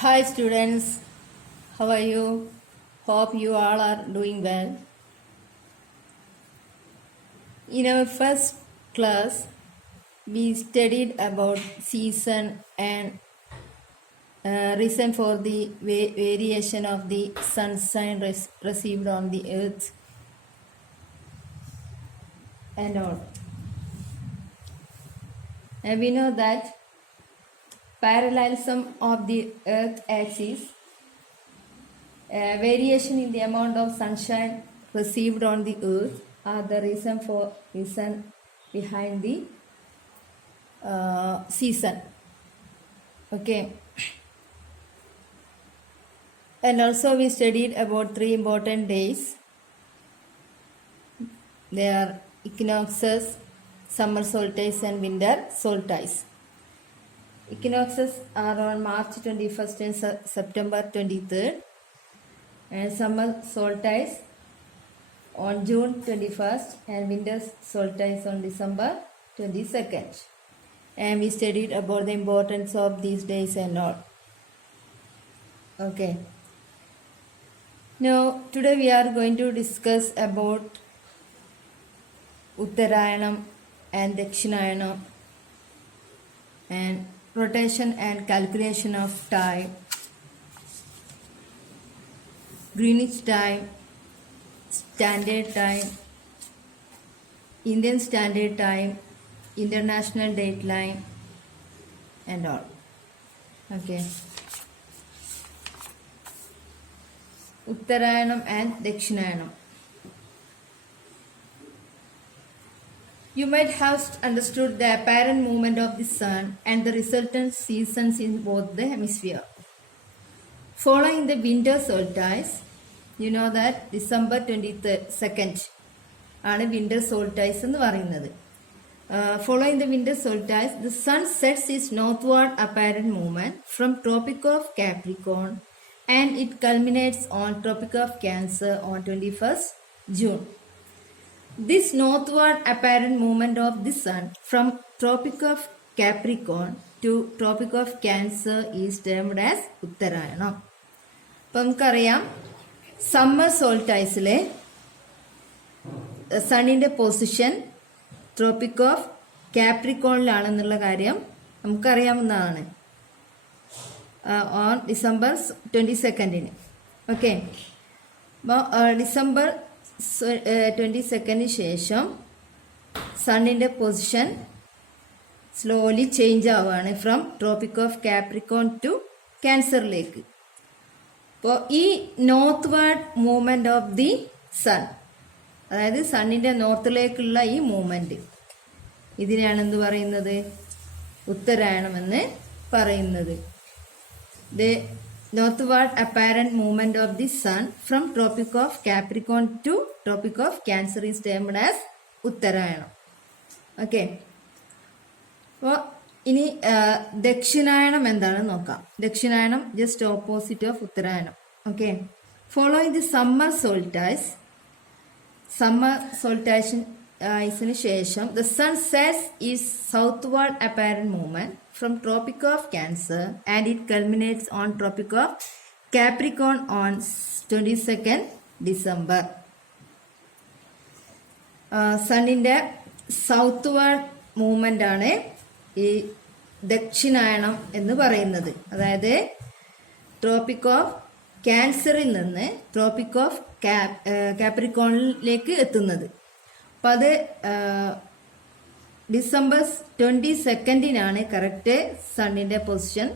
Hi students, how are you? Hope you all are doing well. In our first class, we studied about season and reason for the variation of the sunshine received on the earth and all. And we know that parallelism of the earth axis, variation in the amount of sunshine received on the earth are the reason behind the season. Okay. And also we studied about 3 important days. They are equinoxes, summer solstice and winter solstice. Equinoxes are on March 21st and September 23rd, and summer solstice on June 21st and winter solstice on December 22nd. And we studied about the importance of these days and all. Okay. Now today we are going to discuss about Uttarayanam and Dakshinayanam and rotation and calculation of time, Greenwich time, Standard Time, Indian Standard Time, International Dateline and all. Okay. Uttarayanam and Dakshinayanam. You might have understood the apparent movement of the sun and the resultant seasons in both the hemispheres. Following the winter solstice, you know that December 22nd ആണ് winter solstice എന്ന് പറയുന്നത്. Following the winter solstice, the sun sets its northward apparent movement from Tropic of Capricorn and it culminates on Tropic of Cancer on 21st June. This northward apparent movement of the sun from Tropic of Capricorn to Tropic of Cancer is termed as Uttarayanam. അപ്പം നമുക്കറിയാം summer സോൾട്ടൈസിലെ സണ്ണിൻ്റെ position Tropic of കാപ്രിക്കോണിലാണെന്നുള്ള കാര്യം നമുക്കറിയാവുന്നതാണ്. On December 22nd. Okay. അപ്പോൾ December 22nd ശേഷം സണ്ണിൻ്റെ പൊസിഷൻ സ്ലോലി ചേഞ്ച് ആവുകയാണ് from Tropic of Capricorn to ക്യാൻസറിലേക്ക്. അപ്പോൾ ഈ northward movement of the sun, അതായത് സണ്ണിൻ്റെ നോർത്തിലേക്കുള്ള ഈ മൂവ്മെന്റ്, ഇതിനെയാണ് എന്ത് പറയുന്നത്? ഉത്തരായണം എന്ന് പറയുന്നത്. The northward apparent movement of the sun from Tropic of Capricorn to Tropic of Cancer is termed as Uttarayanam. Okay. അപ്പോൾ ഇനി ദക്ഷിണായനം എന്താണെന്ന് നോക്കാം. ദക്ഷിണായനം ജസ്റ്റ് ഓപ്പോസിറ്റ് ഓഫ് ഉത്തരായണം. ഓക്കെ. ഫോളോയിങ് ദി സമ്മർ സോൾട്ടൈസിന് ശേഷം the sun sets is southward apparent movement from Tropic of Cancer and it culminates on Tropic of Capricorn on 22nd December. സണ്ണിൻ്റെ സൗത്ത് വേർഡ് മൂവ്മെന്റ് ആണ് ഈ ദക്ഷിണായനം എന്ന് പറയുന്നത്. അതായത് tropic of ക്യാൻസറിൽ നിന്ന് ട്രോപ്പിക് ഓഫ് കാപ്രിക്കോണിലേക്ക് എത്തുന്നത്. അപ്പം അത് ഡിസംബർ 22nd കറക്റ്റ് സണ്ണിന്റെ പൊസിഷൻ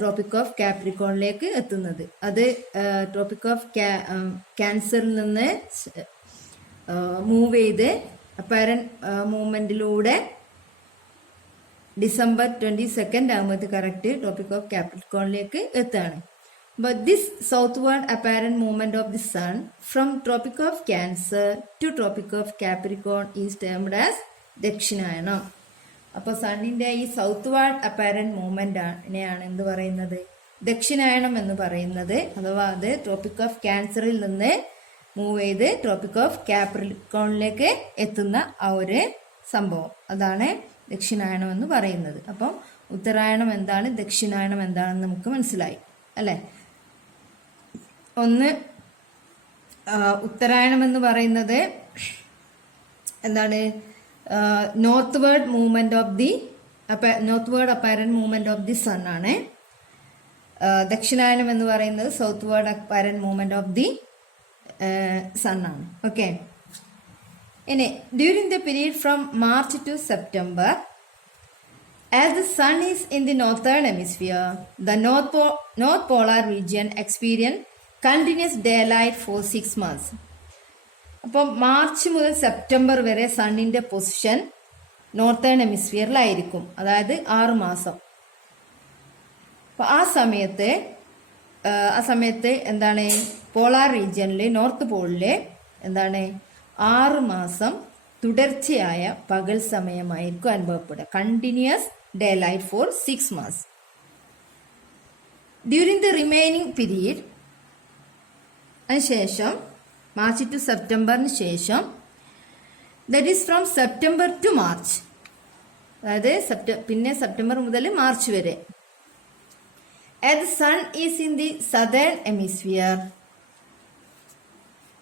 ട്രോപ്പിക് ഓഫ് കാപ്രിക്കോണിലേക്ക് എത്തുന്നത്. അത് ട്രോപ്പിക് ഓഫ് ക്യാൻസറിൽ നിന്ന് മൂവ് ചെയ്ത് അപ്പാരന്റ് മൂവ്മെന്റിലൂടെ ഡിസംബർ 22nd ആകുമ്പോൾ കറക്റ്റ് ട്രോപ്പിക് ഓഫ് കാപ്രിക്കോണിലേക്ക് എത്താണ്. But this southward apparent movement of the sun from Tropic of Cancer to Tropic of Capricorn is termed as ദക്ഷിണായനം. അപ്പോൾ സണ്ണിന്റെ ഈ സൗത്ത് വാർഡ് അപ്പാരന്റ് മൂവ്മെന്റിനെയാണ് എന്ത് പറയുന്നത്? ദക്ഷിണായനം എന്ന് പറയുന്നത്. അഥവാ അത് ട്രോപ്പിക് ഓഫ് ക്യാൻസറിൽ നിന്ന് മൂവ് ചെയ്ത് ട്രോപ്പിക് ഓഫ് കാപ്രിക്കോണിലേക്ക് എത്തുന്ന ആ ഒരു സംഭവം, അതാണ് ദക്ഷിണായനം എന്ന് പറയുന്നത്. അപ്പം ഉത്തരായണം എന്താണ്, ദക്ഷിണായണം എന്താണെന്ന് നമുക്ക് മനസ്സിലായി അല്ലേ. ഒന്ന് ഉത്തരായണം എന്ന് പറയുന്നത് എന്താണ്, northward apparent movement of the sun ആണ്. ദക്ഷിണായനം എന്ന് പറയുന്നത് southward apparent movement of the sun ആണ്. ഓക്കെ, ഇനി during the period from March to September, as the sun is in the northern hemisphere, the north polar region experience continuous daylight for 6 months. അപ്പോൾ March മുതൽ September വരെ സണ്ണിന്റെ position northern ഹെമിസ്ഫിയറിലായിരിക്കും, അതായത് 6 മാസം. അപ്പോൾ ആ സമയത്ത് എന്താണ്, പോളാർ റീജിയനിൽ നോർത്ത് പോളില് എന്താണ് 6 മാസം തുടർച്ചയായ പകൽ സമയമായിരിക്കും അനുഭവപ്പെടുക. Continuous daylight for 6 months. During the remaining period, അതിനുശേഷം മാർച്ച് ടു സെപ്റ്റംബറിന് ശേഷം, that is from September to March, അതായത് പിന്നെ സെപ്റ്റംബർ മുതൽ മാർച്ച് വരെ, as the sun is in the southern hemisphere,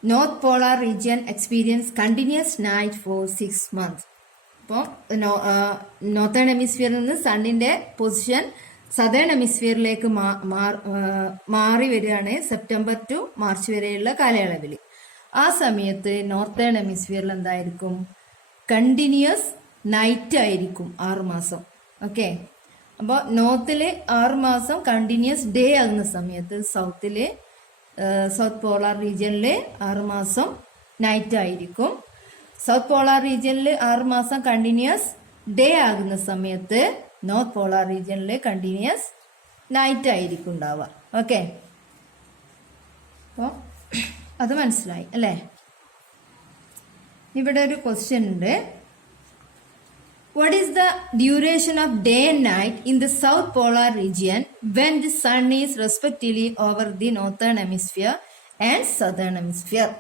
north polar region experience continuous night for 6 months. അപ്പോൾ northern ഹെമിസ്ഫിയറിൽ നിന്ന് സണ്ണിന്റെ position southern ഹെമിസ്ഫിയറിലേക്ക് മാറി വരികയാണ് സെപ്റ്റംബർ ടു മാർച്ച് വരെയുള്ള കാലയളവിൽ. ആ സമയത്ത് നോർത്തേൺ ഹെമിസ്ഫിയറിൽ എന്തായിരിക്കും, കണ്ടിന്യൂസ് നൈറ്റ് ആയിരിക്കും 6 മാസം. ഓക്കെ, അപ്പോൾ നോർത്തില് 6 മാസം കണ്ടിന്യൂസ് ഡേ ആകുന്ന സമയത്ത് സൗത്ത് പോളാർ റീജിയനിൽ 6 മാസം നൈറ്റ് ആയിരിക്കും. സൗത്ത് പോളാർ റീജിയനിൽ 6 മാസം കണ്ടിന്യൂസ് ഡേ ആകുന്ന സമയത്ത് നോർത്ത് പോളാർ റീജിയനിൽ കണ്ടിന്യൂസ് നൈറ്റ് ആയിരിക്കും ഉണ്ടാവുക. ഓക്കെ, അപ്പോൾ അത് മനസ്സിലായി അല്ലേ. ഇവിടെ ഒരു ക്വസ്റ്റ്യൻ ഉണ്ട്. What is the duration of day and night in the south polar region when the sun is respectively over the northern hemisphere and southern hemisphere?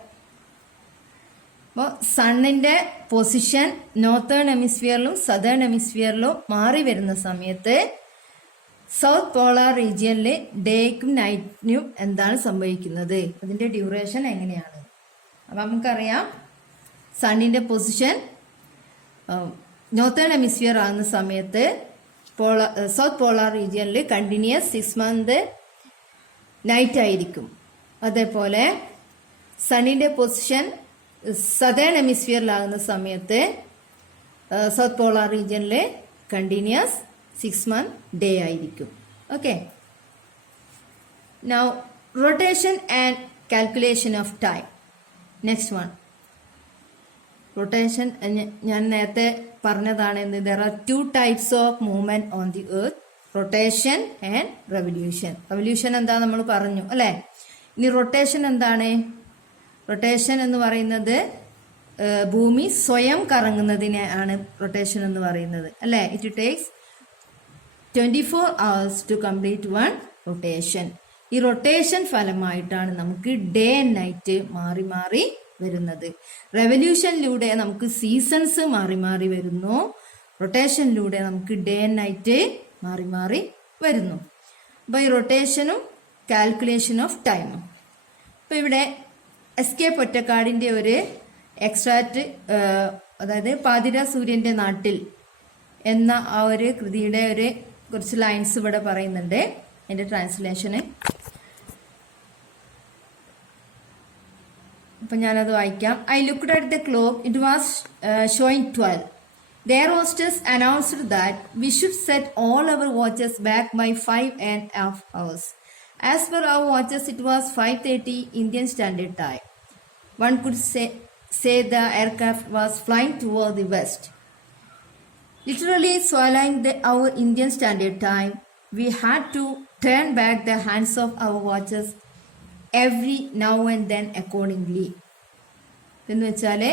അപ്പോൾ സണ്ണിന്റെ പൊസിഷൻ നോർത്തേൺ ഹെമിസ്ഫിയറിലും സദേൺ ഹെമിസ്ഫിയറിലും മാറി വരുന്ന സമയത്ത് സൗത്ത് പോളാർ റീജിയനിലെ ഡേക്കും നൈറ്റിനും എന്താണ് സംഭവിക്കുന്നത്, അതിന്റെ duration എങ്ങനെയാണ്. അപ്പം നമുക്കറിയാം സണ്ണിന്റെ പൊസിഷൻ നോർത്തേൺ ഹെമിസ്ഫിയർ ആകുന്ന സമയത്ത് സൗത്ത് പോളാർ റീജിയനിൽ കണ്ടിന്യൂസ് 6 months നൈറ്റ് ആയിരിക്കും. അതേപോലെ സണ്ണിന്റെ പൊസിഷൻ സദേൺ ഹെമിസ്ഫിയറിലാകുന്ന സമയത്ത് സൗത്ത് പോളാർ റീജിയനിൽ കണ്ടിന്യൂസ് 6 months ഡേ ആയിരിക്കും. Okay, now rotation and calculation of time. Next one, rotation. ഞാൻ നേരത്തെ പറഞ്ഞതാണ്, there are 2 types of movement on the earth, rotation and revolution. Revolution എന്താ നമ്മൾ പറഞ്ഞു അല്ലെ. ഇനി റൊട്ടേഷൻ എന്താണ്? റൊട്ടേഷൻ എന്ന് പറയുന്നത് ഭൂമി സ്വയം കറങ്ങുന്നതിനെ ആണ് റൊട്ടേഷൻ എന്ന് പറയുന്നത് അല്ലെ. It takes 24 hours to complete 1 rotation. ഈ റൊട്ടേഷൻ ഫലമായിട്ടാണ് നമുക്ക് ഡേ ആൻഡ് നൈറ്റ് മാറി മാറി വരുന്നത്. റെവല്യൂഷനിലൂടെ നമുക്ക് സീസൺസ് മാറി മാറി വരുന്നു. റൊട്ടേഷനിലൂടെ നമുക്ക് ഡേ ആൻഡ് നൈറ്റ് മാറി മാറി വരുന്നു. അപ്പോൾ ഈ റൊട്ടേഷനും കാൽക്കുലേഷൻ ഓഫ് ടൈമും. അപ്പോൾ ഇവിടെ SK പൊറ്റക്കാടിന്റെ ഒരു എക്സ്ട്രാക്റ്റ്, അതായത് പാതിര സൂര്യന്റെ നാട്ടിൽ എന്ന ആ ഒരു കൃതിയുടെ കുറച്ച് ലൈൻസ് ഇവിടെ പറയുന്നുണ്ട്. അതിന്റെ ട്രാൻസ്ലേഷന് അപ്പൊ ഞാനത് വായിക്കാം. I looked at the clock. It was showing 12. The air hostess announced that we should set all our watches back by 5.5 hours. As per our watches, it was 5:30 Indian Standard Time. One could say the aircraft was flying toward the west. Literally swallowing our Indian Standard Time, we had to turn back the hands of our watches every now and then accordingly. എന്ന് വെച്ചാല്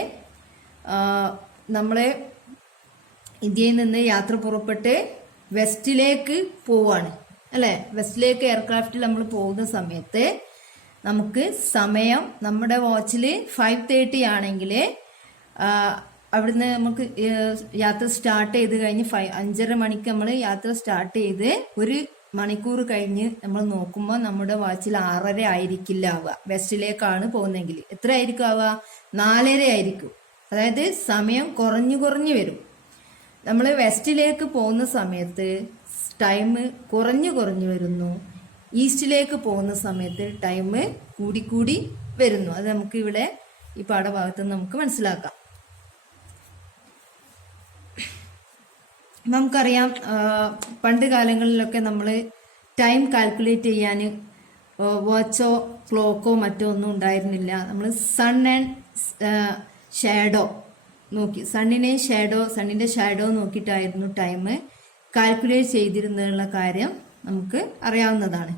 നമ്മള് ഇന്ത്യയിൽ നിന്ന് യാത്ര പുറപ്പെട്ട് വെസ്റ്റിലേക്ക് പോവാണ് അല്ലെ. വെസ്റ്റിലേക്ക് എയർക്രാഫ്റ്റിൽ നമ്മൾ പോകുന്ന സമയത്ത് നമുക്ക് സമയം നമ്മുടെ വാച്ചിൽ 5:30 ആണെങ്കിൽ അവിടുന്ന് നമുക്ക് യാത്ര സ്റ്റാർട്ട് ചെയ്ത് കഴിഞ്ഞ് 5:30 മണിക്ക് നമ്മൾ യാത്ര സ്റ്റാർട്ട് ചെയ്ത് 1 മണിക്കൂർ കഴിഞ്ഞ് നമ്മൾ നോക്കുമ്പോൾ നമ്മുടെ വാച്ചിൽ 6:30 ആയിരിക്കില്ല ആവുക. വെസ്റ്റിലേക്കാണ് പോകുന്നതെങ്കിൽ എത്ര ആയിരിക്കും ആവുക? 4:30 ആയിരിക്കും. അതായത് സമയം കുറഞ്ഞു വരും. നമ്മൾ വെസ്റ്റിലേക്ക് പോകുന്ന സമയത്ത് ടൈം കുറഞ്ഞു വരുന്നു. ഈസ്റ്റിലേക്ക് പോകുന്ന സമയത്ത് ടൈം കൂടി വരുന്നു. അത് നമുക്ക് ഇവിടെ ഈ പാഠഭാഗത്ത് നമുക്ക് മനസ്സിലാക്കാം. നമുക്കറിയാം, പണ്ട് കാലങ്ങളിലൊക്കെ നമ്മൾ ടൈം കാൽക്കുലേറ്റ് ചെയ്യാൻ വാച്ചോ ക്ലോക്കോ മറ്റോ ഒന്നും ഉണ്ടായിരുന്നില്ല. നമ്മൾ സൺ ആൻഡ് ഷാഡോ നോക്കി, സണ്ണിന്റെ ഷാഡോ നോക്കിയിട്ടായിരുന്നു ടൈം കാൽക്കുലേറ്റ് ചെയ്തിരുന്നുള്ള കാര്യം നമുക്ക് അറിയാവുന്നതാണ്.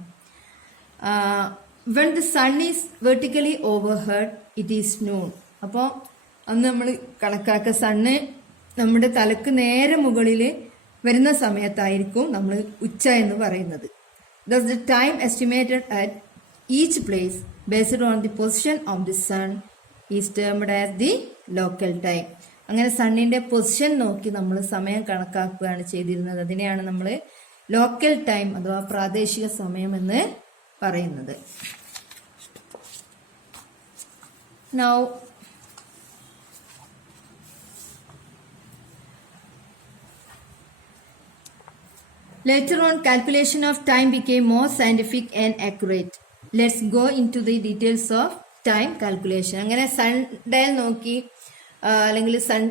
When the sun is vertically overhead it is noon. അപ്പോൾ അന്ന് നമ്മൾ കണക്കാക്കുക സണ്ണ് നമ്മുടെ തലക്ക് നേരെ മുകളിൽ വരുന്ന സമയത്തായിരിക്കും നമ്മൾ ഉച്ച എന്ന് പറയുന്നത്. Thus the time estimated at each place based on the position of the sun is termed as the local time. അങ്ങനെ സണ്ണിന്റെ പൊസിഷൻ നോക്കി നമ്മൾ സമയം കണക്കാക്കുകയാണ് ചെയ്തിരുന്നത്. അതിനെയാണ് നമ്മൾ ലോക്കൽ ടൈം അഥവാ പ്രാദേശിക സമയം എന്ന് പറയുന്നത്. Now later on, calculation of time became more scientific and accurate. Let's go into the details of time calculation. അങ്ങനെ സൺ ഡയൽ നോക്കി അല്ലെങ്കിൽ സൺ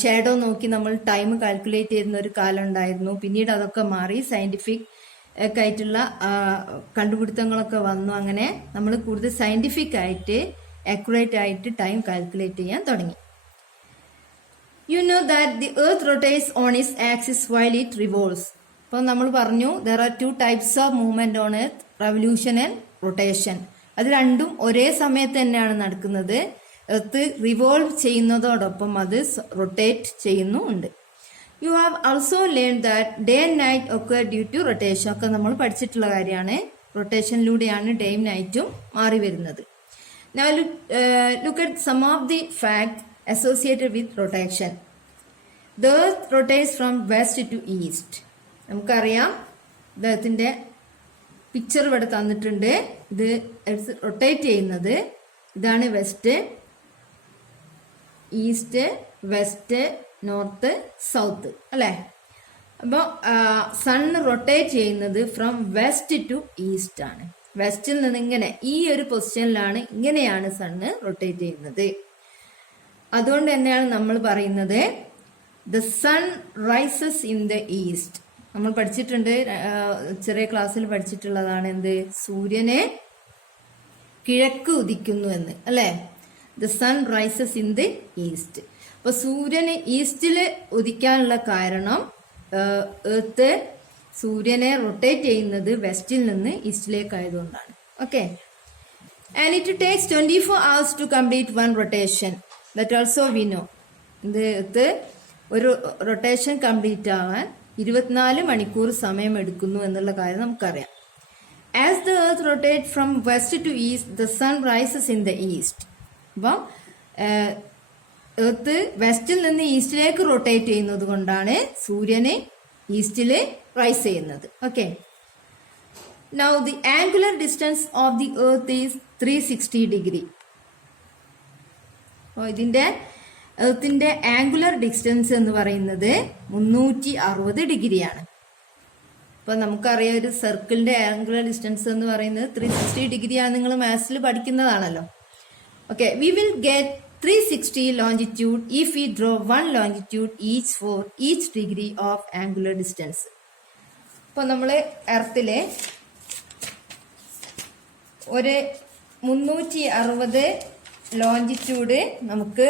ഷാഡോ നോക്കി നമ്മൾ ടൈം കാൽക്കുലേറ്റ് ചെയ്യുന്ന ഒരു കാലം ഉണ്ടായിരുന്നു. പിന്നീട് അതൊക്കെ മാറി സയന്റിഫിക് ഒക്കെ ആയിട്ടുള്ള കണ്ടുപിടുത്തങ്ങളൊക്കെ വന്നു. അങ്ങനെ നമ്മൾ കൂടുതൽ സയന്റിഫിക് ആയിട്ട് അക്യുറേറ്റ് ആയിട്ട് ടൈം കാൽക്കുലേറ്റ് ചെയ്യാൻ തുടങ്ങി. You know that the earth rotates on its axis while it revolves. അപ്പോൾ നമ്മൾ പറഞ്ഞു there are 2 types of movement on earth, revolution and rotation. അത് രണ്ടും ഒരേ സമയത്ത് തന്നെയാണ് നടക്കുന്നത്. എർത്ത് റിവോൾവ് ചെയ്യുന്നതോടൊപ്പം അത് റൊട്ടേറ്റ് ചെയ്യുന്നുണ്ട്. You have also learn that day and night ഒക്കെ ഡ്യൂ ടു റൊട്ടേഷൻ ഒക്കെ നമ്മൾ പഠിച്ചിട്ടുള്ള കാര്യമാണ്. റൊട്ടേഷനിലൂടെയാണ് ഡേയും നൈറ്റും മാറി വരുന്നത്. Now look at some of the facts associated with rotation. The earth rotates from west to east. നമുക്കറിയാം, ഇദ്ദേഹത്തിന്റെ പിക്ചർ ഇവിടെ തന്നിട്ടുണ്ട്. ഇത് റൊട്ടേറ്റ് ചെയ്യുന്നത് ഇതാണ് west, east, west, north, south അല്ലെ. അപ്പോൾ സൺ റൊട്ടേറ്റ് ചെയ്യുന്നത് ഫ്രം വെസ്റ്റ് ടു ഈസ്റ്റ് ആണ്. വെസ്റ്റിൽ നിന്ന് ഇങ്ങനെ ഈ ഒരു പൊസിഷനിലാണ്, ഇങ്ങനെയാണ് സണ്ണ് റൊട്ടേറ്റ് ചെയ്യുന്നത്. അതുകൊണ്ട് തന്നെയാണ് നമ്മൾ പറയുന്നത് the sun rises in the east. നമ്മൾ പഠിച്ചിട്ടുണ്ട്, ചെറിയ ക്ലാസ്സിൽ പഠിച്ചിട്ടുള്ളതാണ് എന്ത്, സൂര്യനെ കിഴക്ക് ഉദിക്കുന്നു എന്ന് അല്ലെ. The sun rises in the east. അപ്പൊ സൂര്യന് ഈസ്റ്റില് ഉദിക്കാനുള്ള കാരണം എർത്ത് സൂര്യനെ റൊട്ടേറ്റ് ചെയ്യുന്നത് വെസ്റ്റിൽ നിന്ന് ഈസ്റ്റിലേക്ക് ആയതുകൊണ്ടാണ്. Okay. And it takes 24 hours to complete one rotation. That also we know. ഇത് ഒരു റൊട്ടേഷൻ കംപ്ലീറ്റ് ആവാൻ 24 മണിക്കൂർ സമയം എടുക്കുന്നു എന്നുള്ള കാര്യം നമുക്കറിയാം. As the earth rotates from west to east, the sun rises in the east. അപ്പം എർത്ത് വെസ്റ്റിൽ നിന്ന് ഈസ്റ്റിലേക്ക് റൊട്ടേറ്റ് ചെയ്യുന്നത് കൊണ്ടാണ് സൂര്യനെ ഈസ്റ്റില് റൈസ് ചെയ്യുന്നത്. Okay. Now the angular distance of the earth is 360 degree. ഇതിന്റെ എർത്തിന്റെ ആംഗുലർ ഡിസ്റ്റൻസ് എന്ന് പറയുന്നത് 360 ഡിഗ്രിയാണ്. അപ്പൊ നമുക്കറിയാം ഒരു സർക്കിളിന്റെ ആംഗുലർ ഡിസ്റ്റൻസ് എന്ന് പറയുന്നത് 360 ഡിഗ്രിയാണ്. നിങ്ങൾ മാത്സിൽ പഠിക്കുന്നതാണല്ലോ. Okay. We will get 360 longitude if we draw one longitude each for each degree of angular distance. ഇപ്പൊ നമ്മള് എർത്തിലെ ഒരു 360 ലോഞ്ചിറ്റ്യൂഡ് നമുക്ക്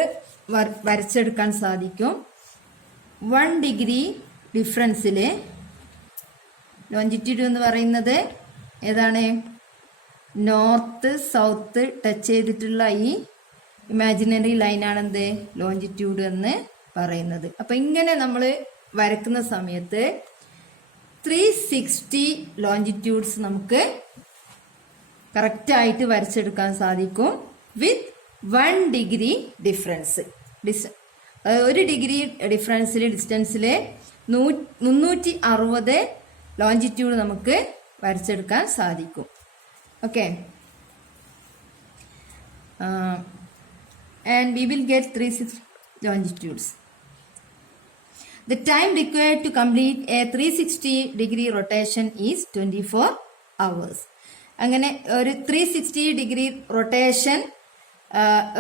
വരച്ചെടുക്കാൻ സാധിക്കും. 1 ഡിഗ്രി ഡിഫറൻസില് ലോഞ്ചിറ്റ്യൂഡ് എന്ന് പറയുന്നത് ഏതാണ്, നോർത്ത് സൗത്ത് ടച്ച് ചെയ്തിട്ടുള്ള ഈ ഇമാജിനറി ലൈനാണ് എന്ത്, ലോഞ്ചിറ്റ്യൂഡ് എന്ന് പറയുന്നത്. അപ്പൊ ഇങ്ങനെ നമ്മൾ വരക്കുന്ന സമയത്ത് 360 ലോഞ്ചിറ്റ്യൂഡ്സ് നമുക്ക് കറക്റ്റ് ആയിട്ട് വരച്ചെടുക്കാൻ സാധിക്കും വിത്ത് 1 ഡിഗ്രി ഡിഫറൻസ്. 1 ഡിഗ്രി ഡിഫറൻസിൽ ഡിസ്റ്റൻസിൽ 360 ലോഞ്ചിറ്റ്യൂഡ് നമുക്ക് വരച്ചെടുക്കാൻ സാധിക്കും. Okay, and we will get 360 longitudes. The time required to complete a 360 degree rotation is 24 hours. അങ്ങനെ ഒരു 360 ഡിഗ്രി റൊട്ടേഷൻ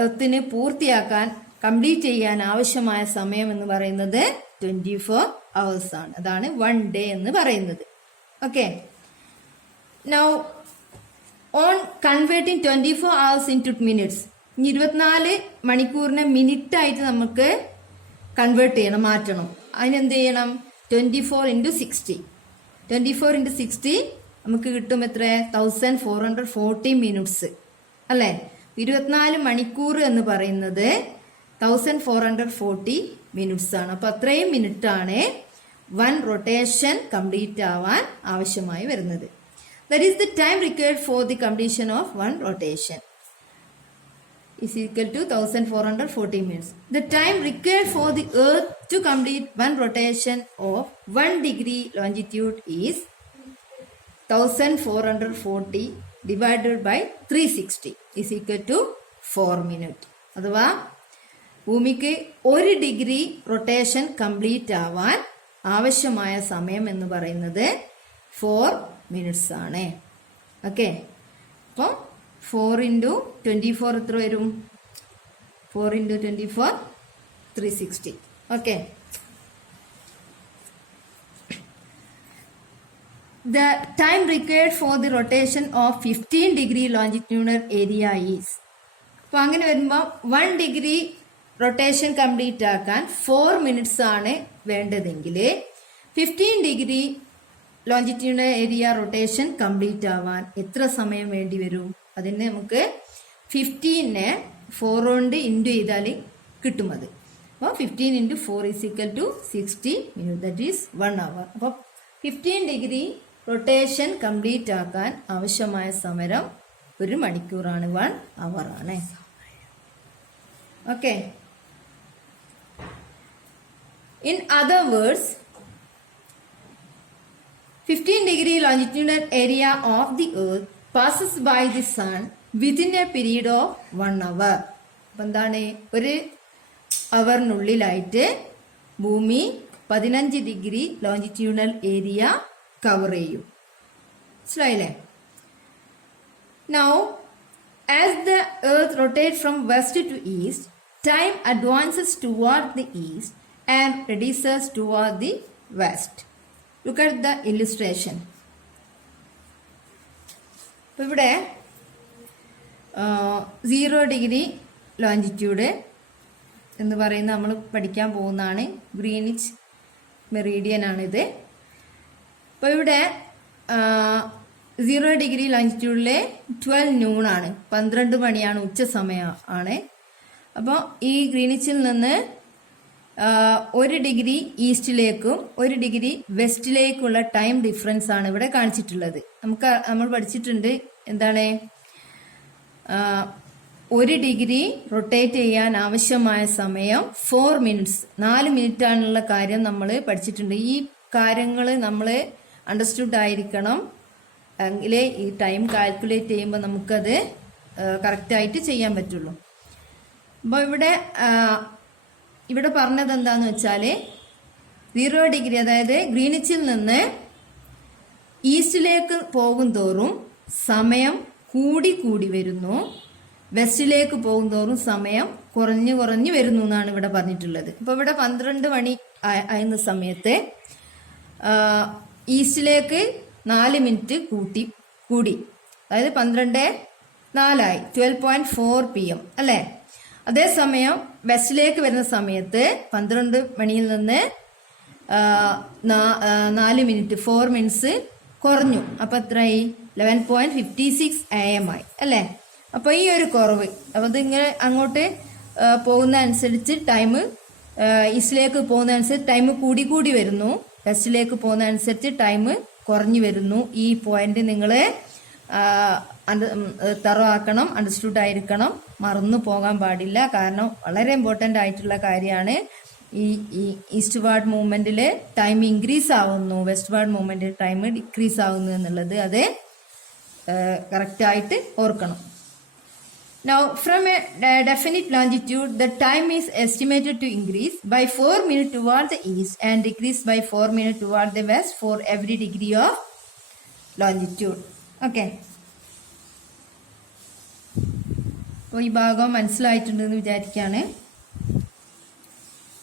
എർത്തിന് പൂർത്തിയാക്കാൻ കംപ്ലീറ്റ് ചെയ്യാൻ ആവശ്യമായ സമയം എന്ന് പറയുന്നത് 24 hours ആണ്. അതാണ് 1 day എന്ന് പറയുന്നത്. Okay, now on converting 24 hours into minutes, 24 മണിക്കൂറിനെ മിനിറ്റ് ആയിട്ട് നമുക്ക് കൺവേർട്ട് ചെയ്യണം, മാറ്റണം. അതിനെന്ത് ചെയ്യണം? 24 into 60. 24 into 60 നമുക്ക് കിട്ടും എത്ര? 1440 മിനിറ്റ്സ് അല്ലേ? 24 മണിക്കൂർ എന്ന് പറയുന്നത് 1440 മിനിറ്റ്സ് ആണ്. അപ്പൊ അത്രയും മിനിറ്റ് ആണ് 1 റൊട്ടേഷൻ കംപ്ലീറ്റ് ആവാൻ ആവശ്യമായി വരുന്നത്. That is the time required for the completion of 1 rotation is equal to 1440 minutes. The time required for the earth to complete 1 rotation of 1 degree longitude is 1440 divided by 360 is equal to 4 minutes. അഥവാ ഭൂമിക്ക് 1 degree rotation complete ആവാൻ ആവശ്യമായ സമയം എന്ന് പറയുന്നത് 4 minutes ആണ്. Okay, അപ്പോൾ 4 into 24 എത്ര വരും? 4 into 24 360. Okay, the time required for the rotation of 15 degree longitudinal area is. അപ്പോൾ അങ്ങനെ വരുമ്പോൾ 1 ഡിഗ്രി റൊട്ടേഷൻ കംപ്ലീറ്റ് ആക്കാൻ 4 minutes ആണ് വേണ്ടതെങ്കിൽ 15 degree longitudinal area rotation complete ആവാൻ എത്ര സമയം വേണ്ടി വരും? അതിന് നമുക്ക് 15നെ 4 കൊണ്ട് ഇൻറ്റു ചെയ്താൽ കിട്ടും അത്. അപ്പോൾ 15 into 4 is equal to 60 minutes, that is 1 hour. അപ്പോൾ 15 ഡിഗ്രി റൊട്ടേഷൻ കംപ്ലീറ്റ് ആക്കാൻ ആവശ്യമായ സമയം 1 മണിക്കൂറാണ്, 1 hour ആണ്. Okay, in other words, 15 degree longitudinal area of the earth passes by the sun within a period of 1 hour. അപ്പം എന്താണ്? 1 അവറിനുള്ളിലായിട്ട് ഭൂമി 15 degree longitudinal area cover ചെയ്യും. മനസ്സിലായില്ലേ? Now, as the earth rotates from west to east, time advances toward the east and reduces toward the west. Look at the illustration. അപ്പോൾ ഇവിടെ 0 degree longitude എന്ന് പറയുന്ന നമ്മൾ പഠിക്കാൻ പോകുന്നതാണ്. ഗ്രീനിച്ച് മെറീഡിയൻ ആണിത്. അപ്പോൾ ഇവിടെ 0 ഡിഗ്രി ലോഞ്ചിറ്റ്യൂഡിലെ 12 noon ആണ്, 12 മണിയാണ്, ഉച്ച സമയം ആണ്. അപ്പോൾ ഈ ഗ്രീനിച്ചിൽ നിന്ന് 1 ഡിഗ്രി ഈസ്റ്റിലേക്കും 1 ഡിഗ്രി വെസ്റ്റിലേക്കുള്ള ടൈം ഡിഫറൻസ് ആണ് ഇവിടെ കാണിച്ചിട്ടുള്ളത്. നമ്മൾ പഠിച്ചിട്ടുണ്ട് എന്താണ്? 1 ഡിഗ്രി റൊട്ടേറ്റ് ചെയ്യാൻ ആവശ്യമായ സമയം 4 minutes, 4 മിനിറ്റ് ആണുള്ള കാര്യം നമ്മൾ പഠിച്ചിട്ടുണ്ട്. ഈ കാര്യങ്ങൾ നമ്മൾ അണ്ടർസ്റ്റുഡ് ആയിരിക്കണം, എങ്കിലേ ഈ ടൈം കാൽക്കുലേറ്റ് ചെയ്യുമ്പോൾ നമുക്കത് കറക്റ്റായിട്ട് ചെയ്യാൻ പറ്റുള്ളൂ. അപ്പോൾ ഇവിടെ പറഞ്ഞത് എന്താന്ന് വെച്ചാൽ 0 ഡിഗ്രി, അതായത് ഗ്രീനിച്ചിൽ നിന്ന് ഈസ്റ്റിലേക്ക് പോകും തോറും സമയം കൂടി വരുന്നു, വെസ്റ്റിലേക്ക് പോകും തോറും സമയം കുറഞ്ഞു വരുന്നു എന്നാണ് ഇവിടെ പറഞ്ഞിട്ടുള്ളത്. അപ്പോൾ ഇവിടെ 12 മണി ആയിരുന്ന സമയത്ത് ഈസ്റ്റിലേക്ക് 4 മിനിറ്റ് കൂടി, അതായത് 12:04 12:04 PM അല്ലേ? അതേസമയം വെസ്റ്റിലേക്ക് വരുന്ന സമയത്ത് 12 മണിയിൽ നിന്ന് 4 മിനിറ്റ് 4 minutes കുറഞ്ഞു. അപ്പം എത്രയായി? 11:56 AM ആയി അല്ലേ? അപ്പോൾ ഈ ഒരു കുറവ്, അപ്പോൾ ഇതിങ്ങനെ അങ്ങോട്ട് പോകുന്ന അനുസരിച്ച് ടൈം, ഈസ്റ്റിലേക്ക് പോകുന്ന അനുസരിച്ച് ടൈം കൂടി വരുന്നു, വെസ്റ്റിലേക്ക് പോകുന്ന അനുസരിച്ച് ടൈം കുറഞ്ഞു വരുന്നു. ഈ പോയിന്റ് നിങ്ങൾ തറോ ആക്കണം, അണ്ടർസ്റ്റുഡ് ആയിരിക്കണം, മറന്നു പോകാൻ പാടില്ല. കാരണം വളരെ ഇമ്പോർട്ടൻ്റ് ആയിട്ടുള്ള കാര്യമാണ്. ഈ ഈസ്റ്റ് വാർഡ് മൂവ്മെന്റിൽ ടൈം ഇൻക്രീസ് ആവുന്നു, വെസ്റ്റ് വാർഡ് മൂവ്മെന്റിൽ ടൈം ഡിക്രീസ് ആവുന്നു എന്നുള്ളത് അത് കറക്റ്റായിട്ട് ഓർക്കണം. Now, from a definite longitude, the time is estimated to increase by 4 minutes toward the east and decrease by 4 minutes toward the west for every degree of longitude. Okay. അപ്പോൾ ഈ ഭാഗം മനസ്സിലായിട്ടുണ്ടെന്ന് വിചാരിക്കുകയാണ്.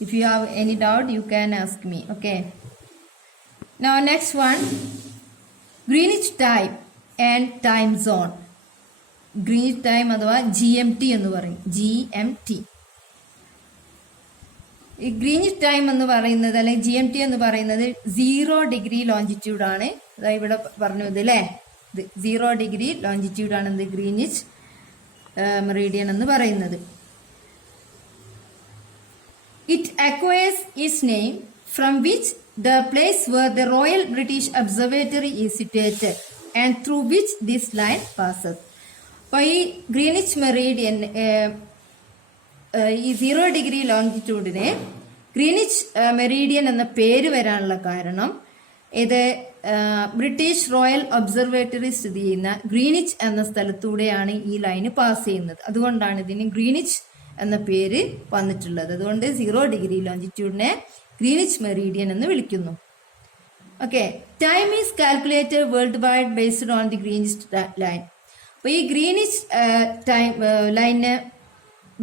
If you have any doubt, you can ask me. Okay. Now, next one, Greenwich time and time zone. Greenwich time അഥവാ GMT എന്ന് പറയും. GMT. ഈ Greenwich time എന്ന് പറയുന്നത് അല്ലെങ്കിൽ GMT എന്ന് പറയുന്നത് 0 ഡിഗ്രി ലോഞ്ചിറ്റ്യൂഡ് ആണ്. അതായത് ഇവിടെ പറഞ്ഞത് അല്ലേ, 0 ഡിഗ്രി ലോഞ്ചിറ്റ്യൂഡ് ആണ് എന്ത് ഗ്രീനിച്ച് മെറീഡിയൻ എന്ന് പറയുന്നത്. It acquires its name from which the place where the royal British observatory is situated and through which this line passes. അപ്പോൾ ഈ ഗ്രീനിച്ച് മെറീഡിയൻ ഈ 0 ഡിഗ്രി ലോഞ്ചിറ്റ്യൂഡിന് ഗ്രീനിച്ച് മെറീഡിയൻ എന്ന പേര് വരാനുള്ള കാരണം ഇത് ബ്രിട്ടീഷ് റോയൽ ഒബ്സർവേറ്ററി സ്ഥിതി ചെയ്യുന്ന ഗ്രീനിച്ച് എന്ന സ്ഥലത്തൂടെയാണ് ഈ ലൈന് പാസ് ചെയ്യുന്നത്. അതുകൊണ്ടാണ് ഇതിന് ഗ്രീനിച്ച് എന്ന പേര് വന്നിട്ടുള്ളത്. അതുകൊണ്ട് 0 ഡിഗ്രി ലോഞ്ചിറ്റ്യൂഡിനെ ഗ്രീനിച്ച് മെറീഡിയൻ എന്ന് വിളിക്കുന്നു. Okay. Time is calculated world wide based on the Greenwich line. അപ്പോൾ ഈ ഗ്രീനിച്ച് ടൈം ലൈനെ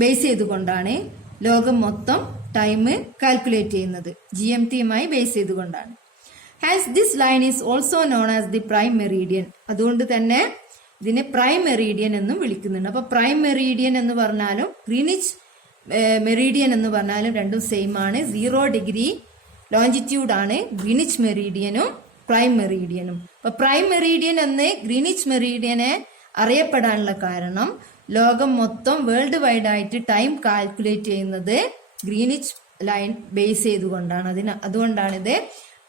ബേസ് ചെയ്തുകൊണ്ടാണ് ലോകം മൊത്തം ടൈം കാൽക്കുലേറ്റ് ചെയ്യുന്നത്. GMTയുമായി ബേസ് ചെയ്തുകൊണ്ടാണ്. Hence this line is also known as the prime meridian. അതുകൊണ്ട് തന്നെ ഇതിനെ പ്രൈം മെറീഡിയൻ എന്നും വിളിക്കുന്നുണ്ട്. അപ്പോൾ പ്രൈം മെറീഡിയൻ എന്ന് പറഞ്ഞാലും ഗ്രീനിച്ച് മെറീഡിയൻ എന്ന് പറഞ്ഞാലും രണ്ടും സെയിം ആണ്. 0 ഡിഗ്രി ലോഞ്ചിറ്റ്യൂഡ് ആണ് ഗ്രീനിച്ച് മെറീഡിയനും പ്രൈം മെറീഡിയനും. അപ്പോൾ പ്രൈം മെറീഡിയൻ എന്ന് ഗ്രീനിച്ച് മെറീഡിയനെ അറിയപ്പെടാനുള്ള കാരണം ലോകം മൊത്തം വേൾഡ് വൈഡ് ആയിട്ട് ടൈം കാൽക്കുലേറ്റ് ചെയ്യുന്നത് ഗ്രീനിച്ച് ലൈൻ ബേസ് ചെയ്തുകൊണ്ടാണ്. അതുകൊണ്ടാണ് ഇത്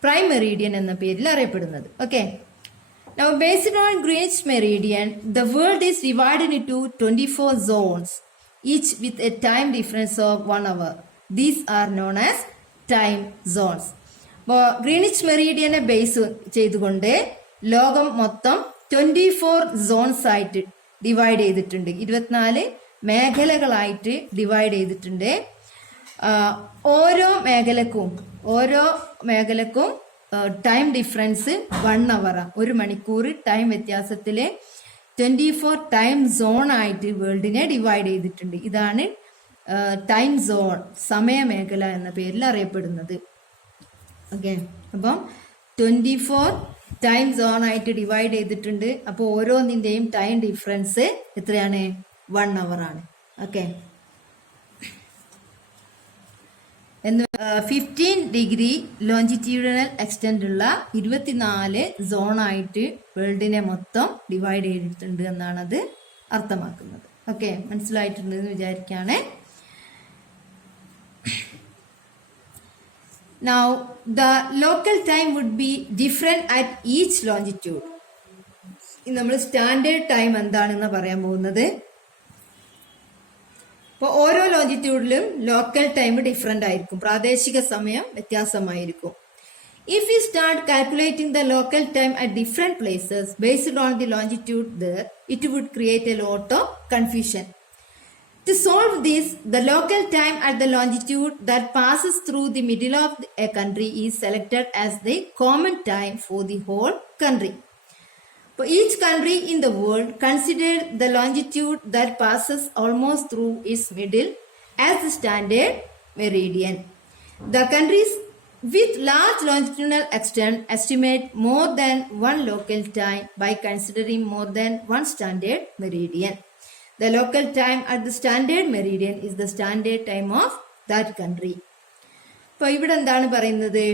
പ്രൈം മെറീഡിയൻ എന്ന പേരിൽ അറിയപ്പെടുന്നത്. Okay. Now, based on Greenwich meridian, the world is divided into 24 zones, each with a time difference of 1 hour. These are known as time zones. അപ്പോൾ Greenwich മെറീഡിയനെ base ചെയ്തുകൊണ്ട് ലോകം മൊത്തം 24 സോൺസ് ആയിട്ട് ഡിവൈഡ് ചെയ്തിട്ടുണ്ട്. 24 മേഖലകളായിട്ട് divide ചെയ്തിട്ടുണ്ട്. ഓരോ മേഖലക്കും ടൈം ഡിഫറൻസ് 1 അവർ, 1 മണിക്കൂർ time വ്യത്യാസത്തില് 24 time zone ആയിട്ട് വേൾഡിനെ ഡിവൈഡ് ചെയ്തിട്ടുണ്ട്. ഇതാണ് ടൈം സോൺ, സമയമേഖല എന്ന പേരിൽ അറിയപ്പെടുന്നത്. ഓക്കെ. അപ്പം 24 ടൈം സോൺ ആയിട്ട് ഡിവൈഡ് ചെയ്തിട്ടുണ്ട്. അപ്പോൾ ഓരോന്നിന്റെയും ടൈം ഡിഫറൻസ് എത്രയാണ്? 1 അവർ ആണ്. ഓക്കെ. 15 ഡിഗ്രി ലോഞ്ചിറ്റ്യൂഡിനൽ എക്സ്റ്റെൻഡ് ഉള്ള 24 സോണായിട്ട് വേൾഡിനെ മൊത്തം ഡിവൈഡ് ചെയ്തിട്ടുണ്ട് എന്നാണ് അത് അർത്ഥമാക്കുന്നത്. ഓക്കെ, മനസ്സിലായിട്ടുണ്ട് എന്ന് വിചാരിക്കുകയാണ്. Now, the local time would be different at each longitude. നമ്മൾ സ്റ്റാൻഡേർഡ് ടൈം എന്താണെന്ന് പറയാൻ പോകുന്നത്. അപ്പോൾ ഓരോ ലോഞ്ചിറ്റ്യൂഡിലും ലോക്കൽ ടൈം ഡിഫറെന്റ് ആയിരിക്കും, പ്രാദേശിക സമയം വ്യത്യാസമായിരിക്കും. If we start calculating the local time at different places based on the longitude there, it would create a lot of confusion. To solve this, the local time at the longitude that passes through the middle of a country is selected as the common time for the whole country. For each country in the world, consider the longitude that passes almost through its middle as the standard meridian. The countries with large longitudinal extent estimate more than one local time by considering more than one standard meridian. The local time at the standard meridian is the standard time of that country. അപ്പോൾ ഇവിടെ എന്താണ് പറയുന്നത്?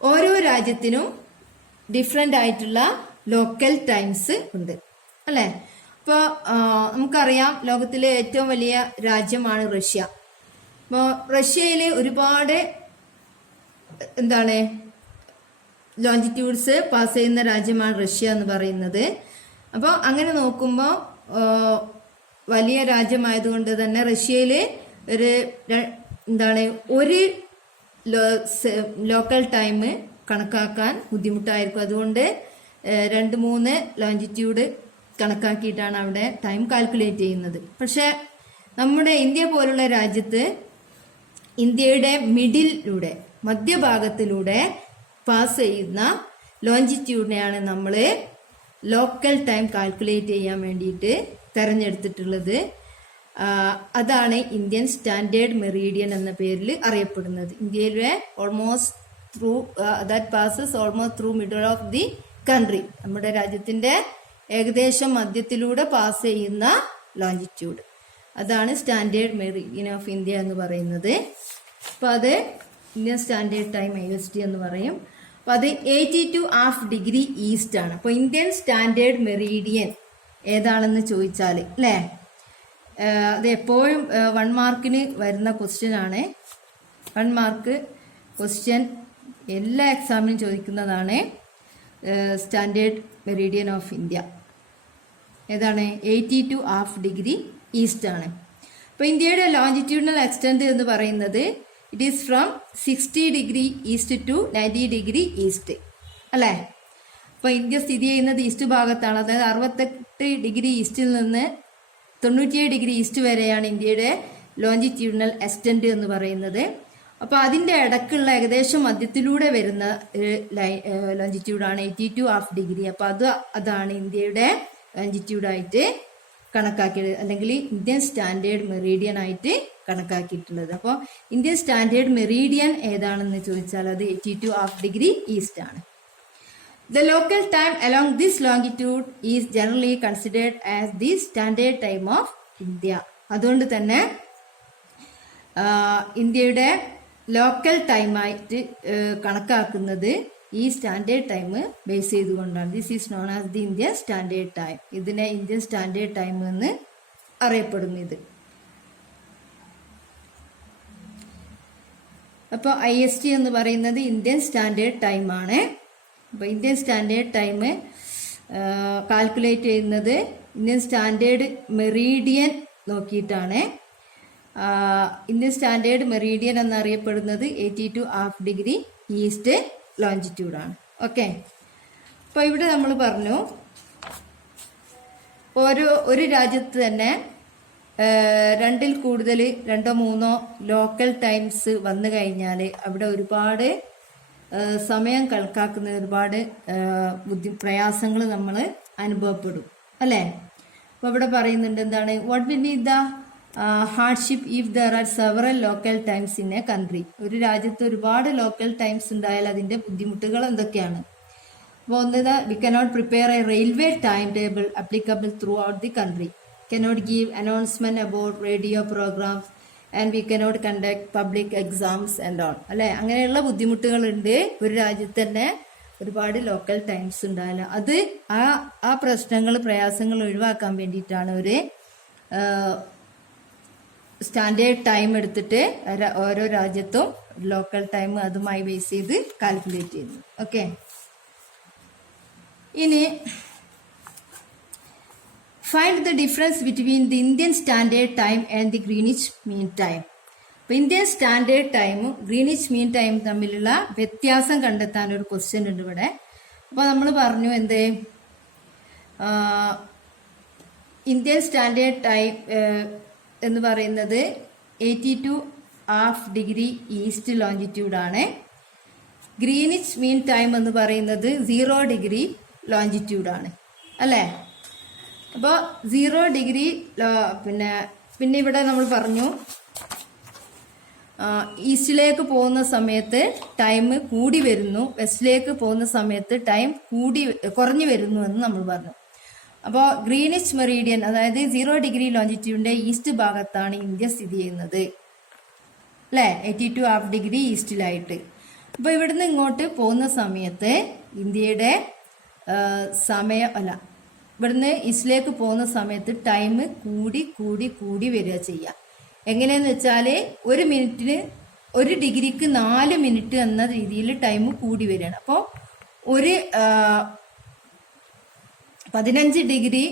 ഓരോ രാജ്യത്തിനും different ആയിട്ടുള്ള local times ഉണ്ട് അല്ലേ? അപ്പോൾ നമുക്കറിയാം ലോകത്തിലെ ഏറ്റവും വലിയ രാജ്യമാണ് റഷ്യ. അപ്പോൾ റഷ്യയിൽ ഒരുപാട് ലോഞ്ചിറ്റ്യൂഡ്സ് പാസ് ചെയ്യുന്ന രാജ്യമാണ് റഷ്യ എന്ന് പറയുന്നത്. അപ്പോൾ അങ്ങനെ നോക്കുമ്പോൾ വലിയ രാജ്യമായതുകൊണ്ട് തന്നെ റഷ്യയിൽ ഒരു ലോക്കൽ ടൈം കണക്കാക്കാൻ ബുദ്ധിമുട്ടായിരിക്കും. അതുകൊണ്ട് 2-3 ലോഞ്ചിറ്റ്യൂഡ് കണക്കാക്കിയിട്ടാണ് അവിടെ ടൈം കാൽക്കുലേറ്റ് ചെയ്യുന്നത്. പക്ഷെ നമ്മുടെ ഇന്ത്യ പോലുള്ള രാജ്യത്ത് ഇന്ത്യയുടെ മിഡിലൂടെ മധ്യഭാഗത്തിലൂടെ പാസ് ചെയ്യുന്ന ലോഞ്ചിറ്റ്യൂഡിനെയാണ് നമ്മൾ ലോക്കൽ ടൈം കാൽക്കുലേറ്റ് ചെയ്യാൻ വേണ്ടിയിട്ട് തെരഞ്ഞെടുത്തിട്ടുള്ളത്. അതാണ് ഇന്ത്യൻ സ്റ്റാൻഡേർഡ് മെറീഡിയൻ എന്ന പേരിൽ അറിയപ്പെടുന്നത്. ഇന്ത്യയിലെ almost through that passes almost through middle of the country, നമ്മുടെ രാജ്യത്തിന്റെ ഏകദേശം മധ്യത്തിലൂടെ പാസ് ചെയ്യുന്ന ലോഞ്ചിറ്റ്യൂഡ്, അതാണ് സ്റ്റാൻഡേർഡ് മെറീഡിയൻ ഓഫ് ഇന്ത്യ എന്ന് പറയുന്നത്. അപ്പൊ അത് ഇന്ത്യൻ സ്റ്റാൻഡേർഡ് ടൈം IST എന്ന് പറയും. അപ്പൊ അത് 82½ ഡിഗ്രി ഈസ്റ്റ് ആണ്. അപ്പൊ ഇന്ത്യൻ സ്റ്റാൻഡേർഡ് മെറീഡിയൻ ഏതാണെന്ന് ചോദിച്ചാൽ അല്ലേ, അത് എപ്പോഴും 1 മാർക്കിന് വരുന്ന ക്വസ്റ്റ്യൻ ആണ്. 1 മാർക്ക് ക്വസ്റ്റ്യൻ എല്ലാ എക്സാമിനും ചോദിക്കുന്നതാണ്. സ്റ്റാൻഡേർഡ് മെറീഡിയൻ ഓഫ് ഇന്ത്യ ഏതാണ്? 82½ ഡിഗ്രി ഈസ്റ്റ് ആണ്. അപ്പോൾ ഇന്ത്യയുടെ ലോഞ്ചിറ്റ്യൂഡിനൽ എക്സ്റ്റെൻഡ് എന്ന് പറയുന്നത് it is from 60 degree east to 90 degree east അല്ലേ. അപ്പോൾ ഇന്ത്യ സ്ഥിതി ചെയ്യുന്നത് ഈസ്റ്റ് ഭാഗത്താണ്. അതായത് 68 ഡിഗ്രി ഈസ്റ്റിൽ നിന്ന് 97 ഡിഗ്രി ഈസ്റ്റ് വരെയാണ് ഇന്ത്യയുടെ ലോഞ്ചിറ്റ്യൂഡിനൽ എക്സ്റ്റെൻഡ് എന്ന് പറയുന്നത്. അപ്പോൾ അതിൻ്റെ ഇടക്കുള്ള ഏകദേശം മധ്യത്തിലൂടെ വരുന്ന ലോഞ്ചിറ്റ്യൂഡാണ് 82½ ഡിഗ്രി. അപ്പോൾ അതാണ് ഇന്ത്യയുടെ ലോഞ്ചിറ്റ്യൂഡായിട്ട് കണക്കാക്കിയത്, അല്ലെങ്കിൽ ഇന്ത്യൻ സ്റ്റാൻഡേർഡ് മെറീഡിയൻ ആയിട്ട് കണക്കാക്കിയിട്ടുള്ളത്. അപ്പോൾ ഇന്ത്യൻ സ്റ്റാൻഡേർഡ് മെറീഡിയൻ ഏതാണെന്ന് ചോദിച്ചാൽ അത് 82½ ഡിഗ്രി ഈസ്റ്റ് ആണ്. The local time along this longitude is generally considered as the standard time of India. അതുകൊണ്ട് തന്നെ ഇന്ത്യയുടെ ലോക്കൽ ടൈമായിട്ട് കണക്കാക്കുന്നത് ഈ സ്റ്റാൻഡേർഡ് ടൈം ബേസ് ചെയ്തുകൊണ്ടാണ്. This is known as the Indian standard time. ഇതിനെ ഇന്ത്യൻ സ്റ്റാൻഡേർഡ് ടൈം എന്ന് അറിയപ്പെടുന്നു ഇത്. അപ്പോൾ IST എന്ന് പറയുന്നത് ഇന്ത്യൻ സ്റ്റാൻഡേർഡ് ടൈമാണ്. അപ്പോൾ ഇന്ത്യൻ സ്റ്റാൻഡേർഡ് ടൈം കാൽക്കുലേറ്റ് ചെയ്യുന്നത് ഇന്ത്യൻ സ്റ്റാൻഡേർഡ് മെറീഡിയൻ നോക്കിയിട്ടാണ്. ഇന്ത്യൻ സ്റ്റാൻഡേർഡ് മെറീഡിയൻ എന്നറിയപ്പെടുന്നത് 82½ ഡിഗ്രി ഈസ്റ്റ് ലോഞ്ചിറ്റ്യൂഡാണ്. ഓക്കെ, അപ്പോൾ ഇവിടെ നമ്മൾ പറഞ്ഞു ഒരു രാജ്യത്ത് തന്നെ 2-ൽ കൂടുതൽ 2-3 ലോക്കൽ ടൈംസ് വന്നു കഴിഞ്ഞാൽ അവിടെ ഒരുപാട് സമയം കണക്കാക്കുന്ന ഒരുപാട് പ്രയാസങ്ങൾ നമ്മൾ അനുഭവപ്പെടും അല്ലേ. അപ്പോൾ ഇവിടെ പറയുന്നുണ്ട് എന്താണ്, what will be the hardship if there are several local times in A country. ഒരു രാജ്യത്ത് ഒരുപാട് ലോക്കൽ ടൈംസ് ഉണ്ടായാൽ അതിൻ്റെ ബുദ്ധിമുട്ടുകൾ എന്തൊക്കെയാണ്? അപ്പോൾ ഒന്ന്, we cannot prepare a railway time table applicable throughout the country, cannot give announcement about radio programs and we cannot conduct public exams and all അല്ലെ. അങ്ങനെയുള്ള ബുദ്ധിമുട്ടുകളുണ്ട് ഒരു രാജ്യത്ത് തന്നെ ഒരുപാട് ലോക്കൽ ടൈംസ് ഉണ്ടായാലും. അത് ആ പ്രശ്നങ്ങൾ പ്രയാസങ്ങൾ ഒഴിവാക്കാൻ വേണ്ടിയിട്ടാണ് ഒരു സ്റ്റാൻഡേർഡ് ടൈം എടുത്തിട്ട് ഓരോ രാജ്യത്തും ലോക്കൽ ടൈം അതുമായി ബേസ് ചെയ്ത് കാൽക്കുലേറ്റ് ചെയ്യുന്നു. ഓക്കെ, ഇനി find the difference between the Indian standard time and the Greenwich Mean time. അപ്പോൾ ഇന്ത്യൻ സ്റ്റാൻഡേർഡ് ടൈമും ഗ്രീനിച്ച് മീൻ ടൈം തമ്മിലുള്ള വ്യത്യാസം കണ്ടെത്താൻ ഒരു ക്വസ്റ്റ്യൻ ഉണ്ട് ഇവിടെ. അപ്പോൾ നമ്മൾ പറഞ്ഞു എന്ത്, ഇന്ത്യൻ സ്റ്റാൻഡേർഡ് ടൈം എന്ന് പറയുന്നത് 82½ ഡിഗ്രി ഈസ്റ്റ് ലോഞ്ചിറ്റ്യൂഡാണ്. ഗ്രീനിച്ച് മീൻ ടൈം എന്ന് പറയുന്നത് 0 ഡിഗ്രി ലോഞ്ചിറ്റ്യൂഡാണ് അല്ലേ. അപ്പോൾ 0 ഡിഗ്രി പിന്നെ ഇവിടെ നമ്മൾ പറഞ്ഞു ഈസ്റ്റിലേക്ക് പോകുന്ന സമയത്ത് ടൈം കൂടി വരുന്നു, വെസ്റ്റിലേക്ക് പോകുന്ന സമയത്ത് ടൈം കുറഞ്ഞു വരുന്നു എന്ന് നമ്മൾ പറഞ്ഞു. അപ്പോൾ ഗ്രീനിച്ച് മെറീഡിയൻ അതായത് 0 ഡിഗ്രി ലോഞ്ചിറ്റ്യൂഡിന്റെ ഈസ്റ്റ് ഭാഗത്താണ് ഇന്ത്യ സ്ഥിതി ചെയ്യുന്നത് അല്ലേ, 82½ ഡിഗ്രി ഈസ്റ്റിലായിട്ട്. അപ്പോൾ ഇവിടുന്ന് ഇങ്ങോട്ട് പോകുന്ന സമയത്ത് ഇന്ത്യയുടെ ഇവിടുന്ന് ഈസ്റ്റിലേക്ക് പോകുന്ന സമയത്ത് ടൈം കൂടി വരിക ചെയ്യുക. എങ്ങനെയെന്ന് വെച്ചാൽ 1 മിനിറ്റിന് 1 ഡിഗ്രിക്ക് 4 മിനിറ്റ് എന്ന രീതിയിൽ ടൈം കൂടി വരികയാണ്. അപ്പോൾ ഒരു 15 ഡിഗ്രി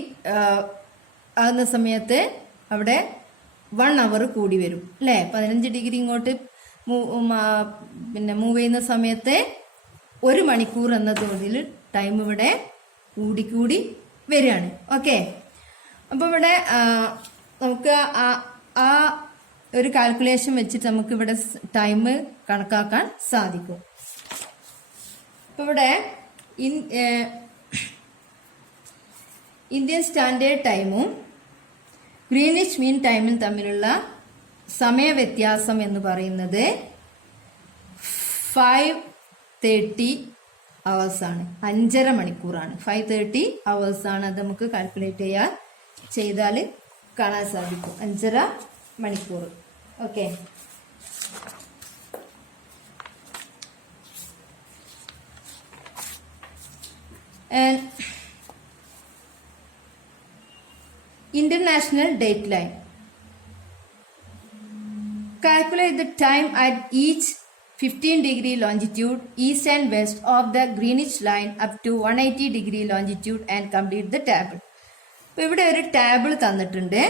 ആകുന്ന സമയത്ത് അവിടെ 1 അവർ കൂടി വരും അല്ലേ. 15 ഡിഗ്രി ഇങ്ങോട്ട് പിന്നെ മൂവ് ചെയ്യുന്ന സമയത്ത് 1 മണിക്കൂർ എന്ന തോതിൽ ടൈം ഇവിടെ കൂടി വരികയാണ്. ഓക്കെ, അപ്പോൾ ഇവിടെ നമുക്ക് ആ ഒരു കാൽക്കുലേഷൻ വെച്ചിട്ട് നമുക്ക് ഇവിടെ ടൈം കണക്കാക്കാൻ സാധിക്കും. അപ്പോൾ ഇവിടെ ഇന്ത്യൻ സ്റ്റാൻഡേർഡ് ടൈമും ഗ്രീനിച്ച് മീൻ ടൈമും തമ്മിലുള്ള സമയവ്യത്യാസം എന്ന് പറയുന്നത് 5:30 അവേഴ്സാണ്. 5.5 മണിക്കൂറാണ്. 5:30 അവേഴ്സാണ്. അത് നമുക്ക് കാൽക്കുലേറ്റ് ചെയ്താൽ കാണാൻ സാധിക്കും. 5.5 മണിക്കൂർ. Okay, International dateline. Calculate the time at each 15-degree longitude east and west of the Greenwich line up to 180-degree longitude and complete the table. അപ്പോൾ ഇവിടെ ഒരു ടേബിൾ തന്നിട്ടുണ്ട്.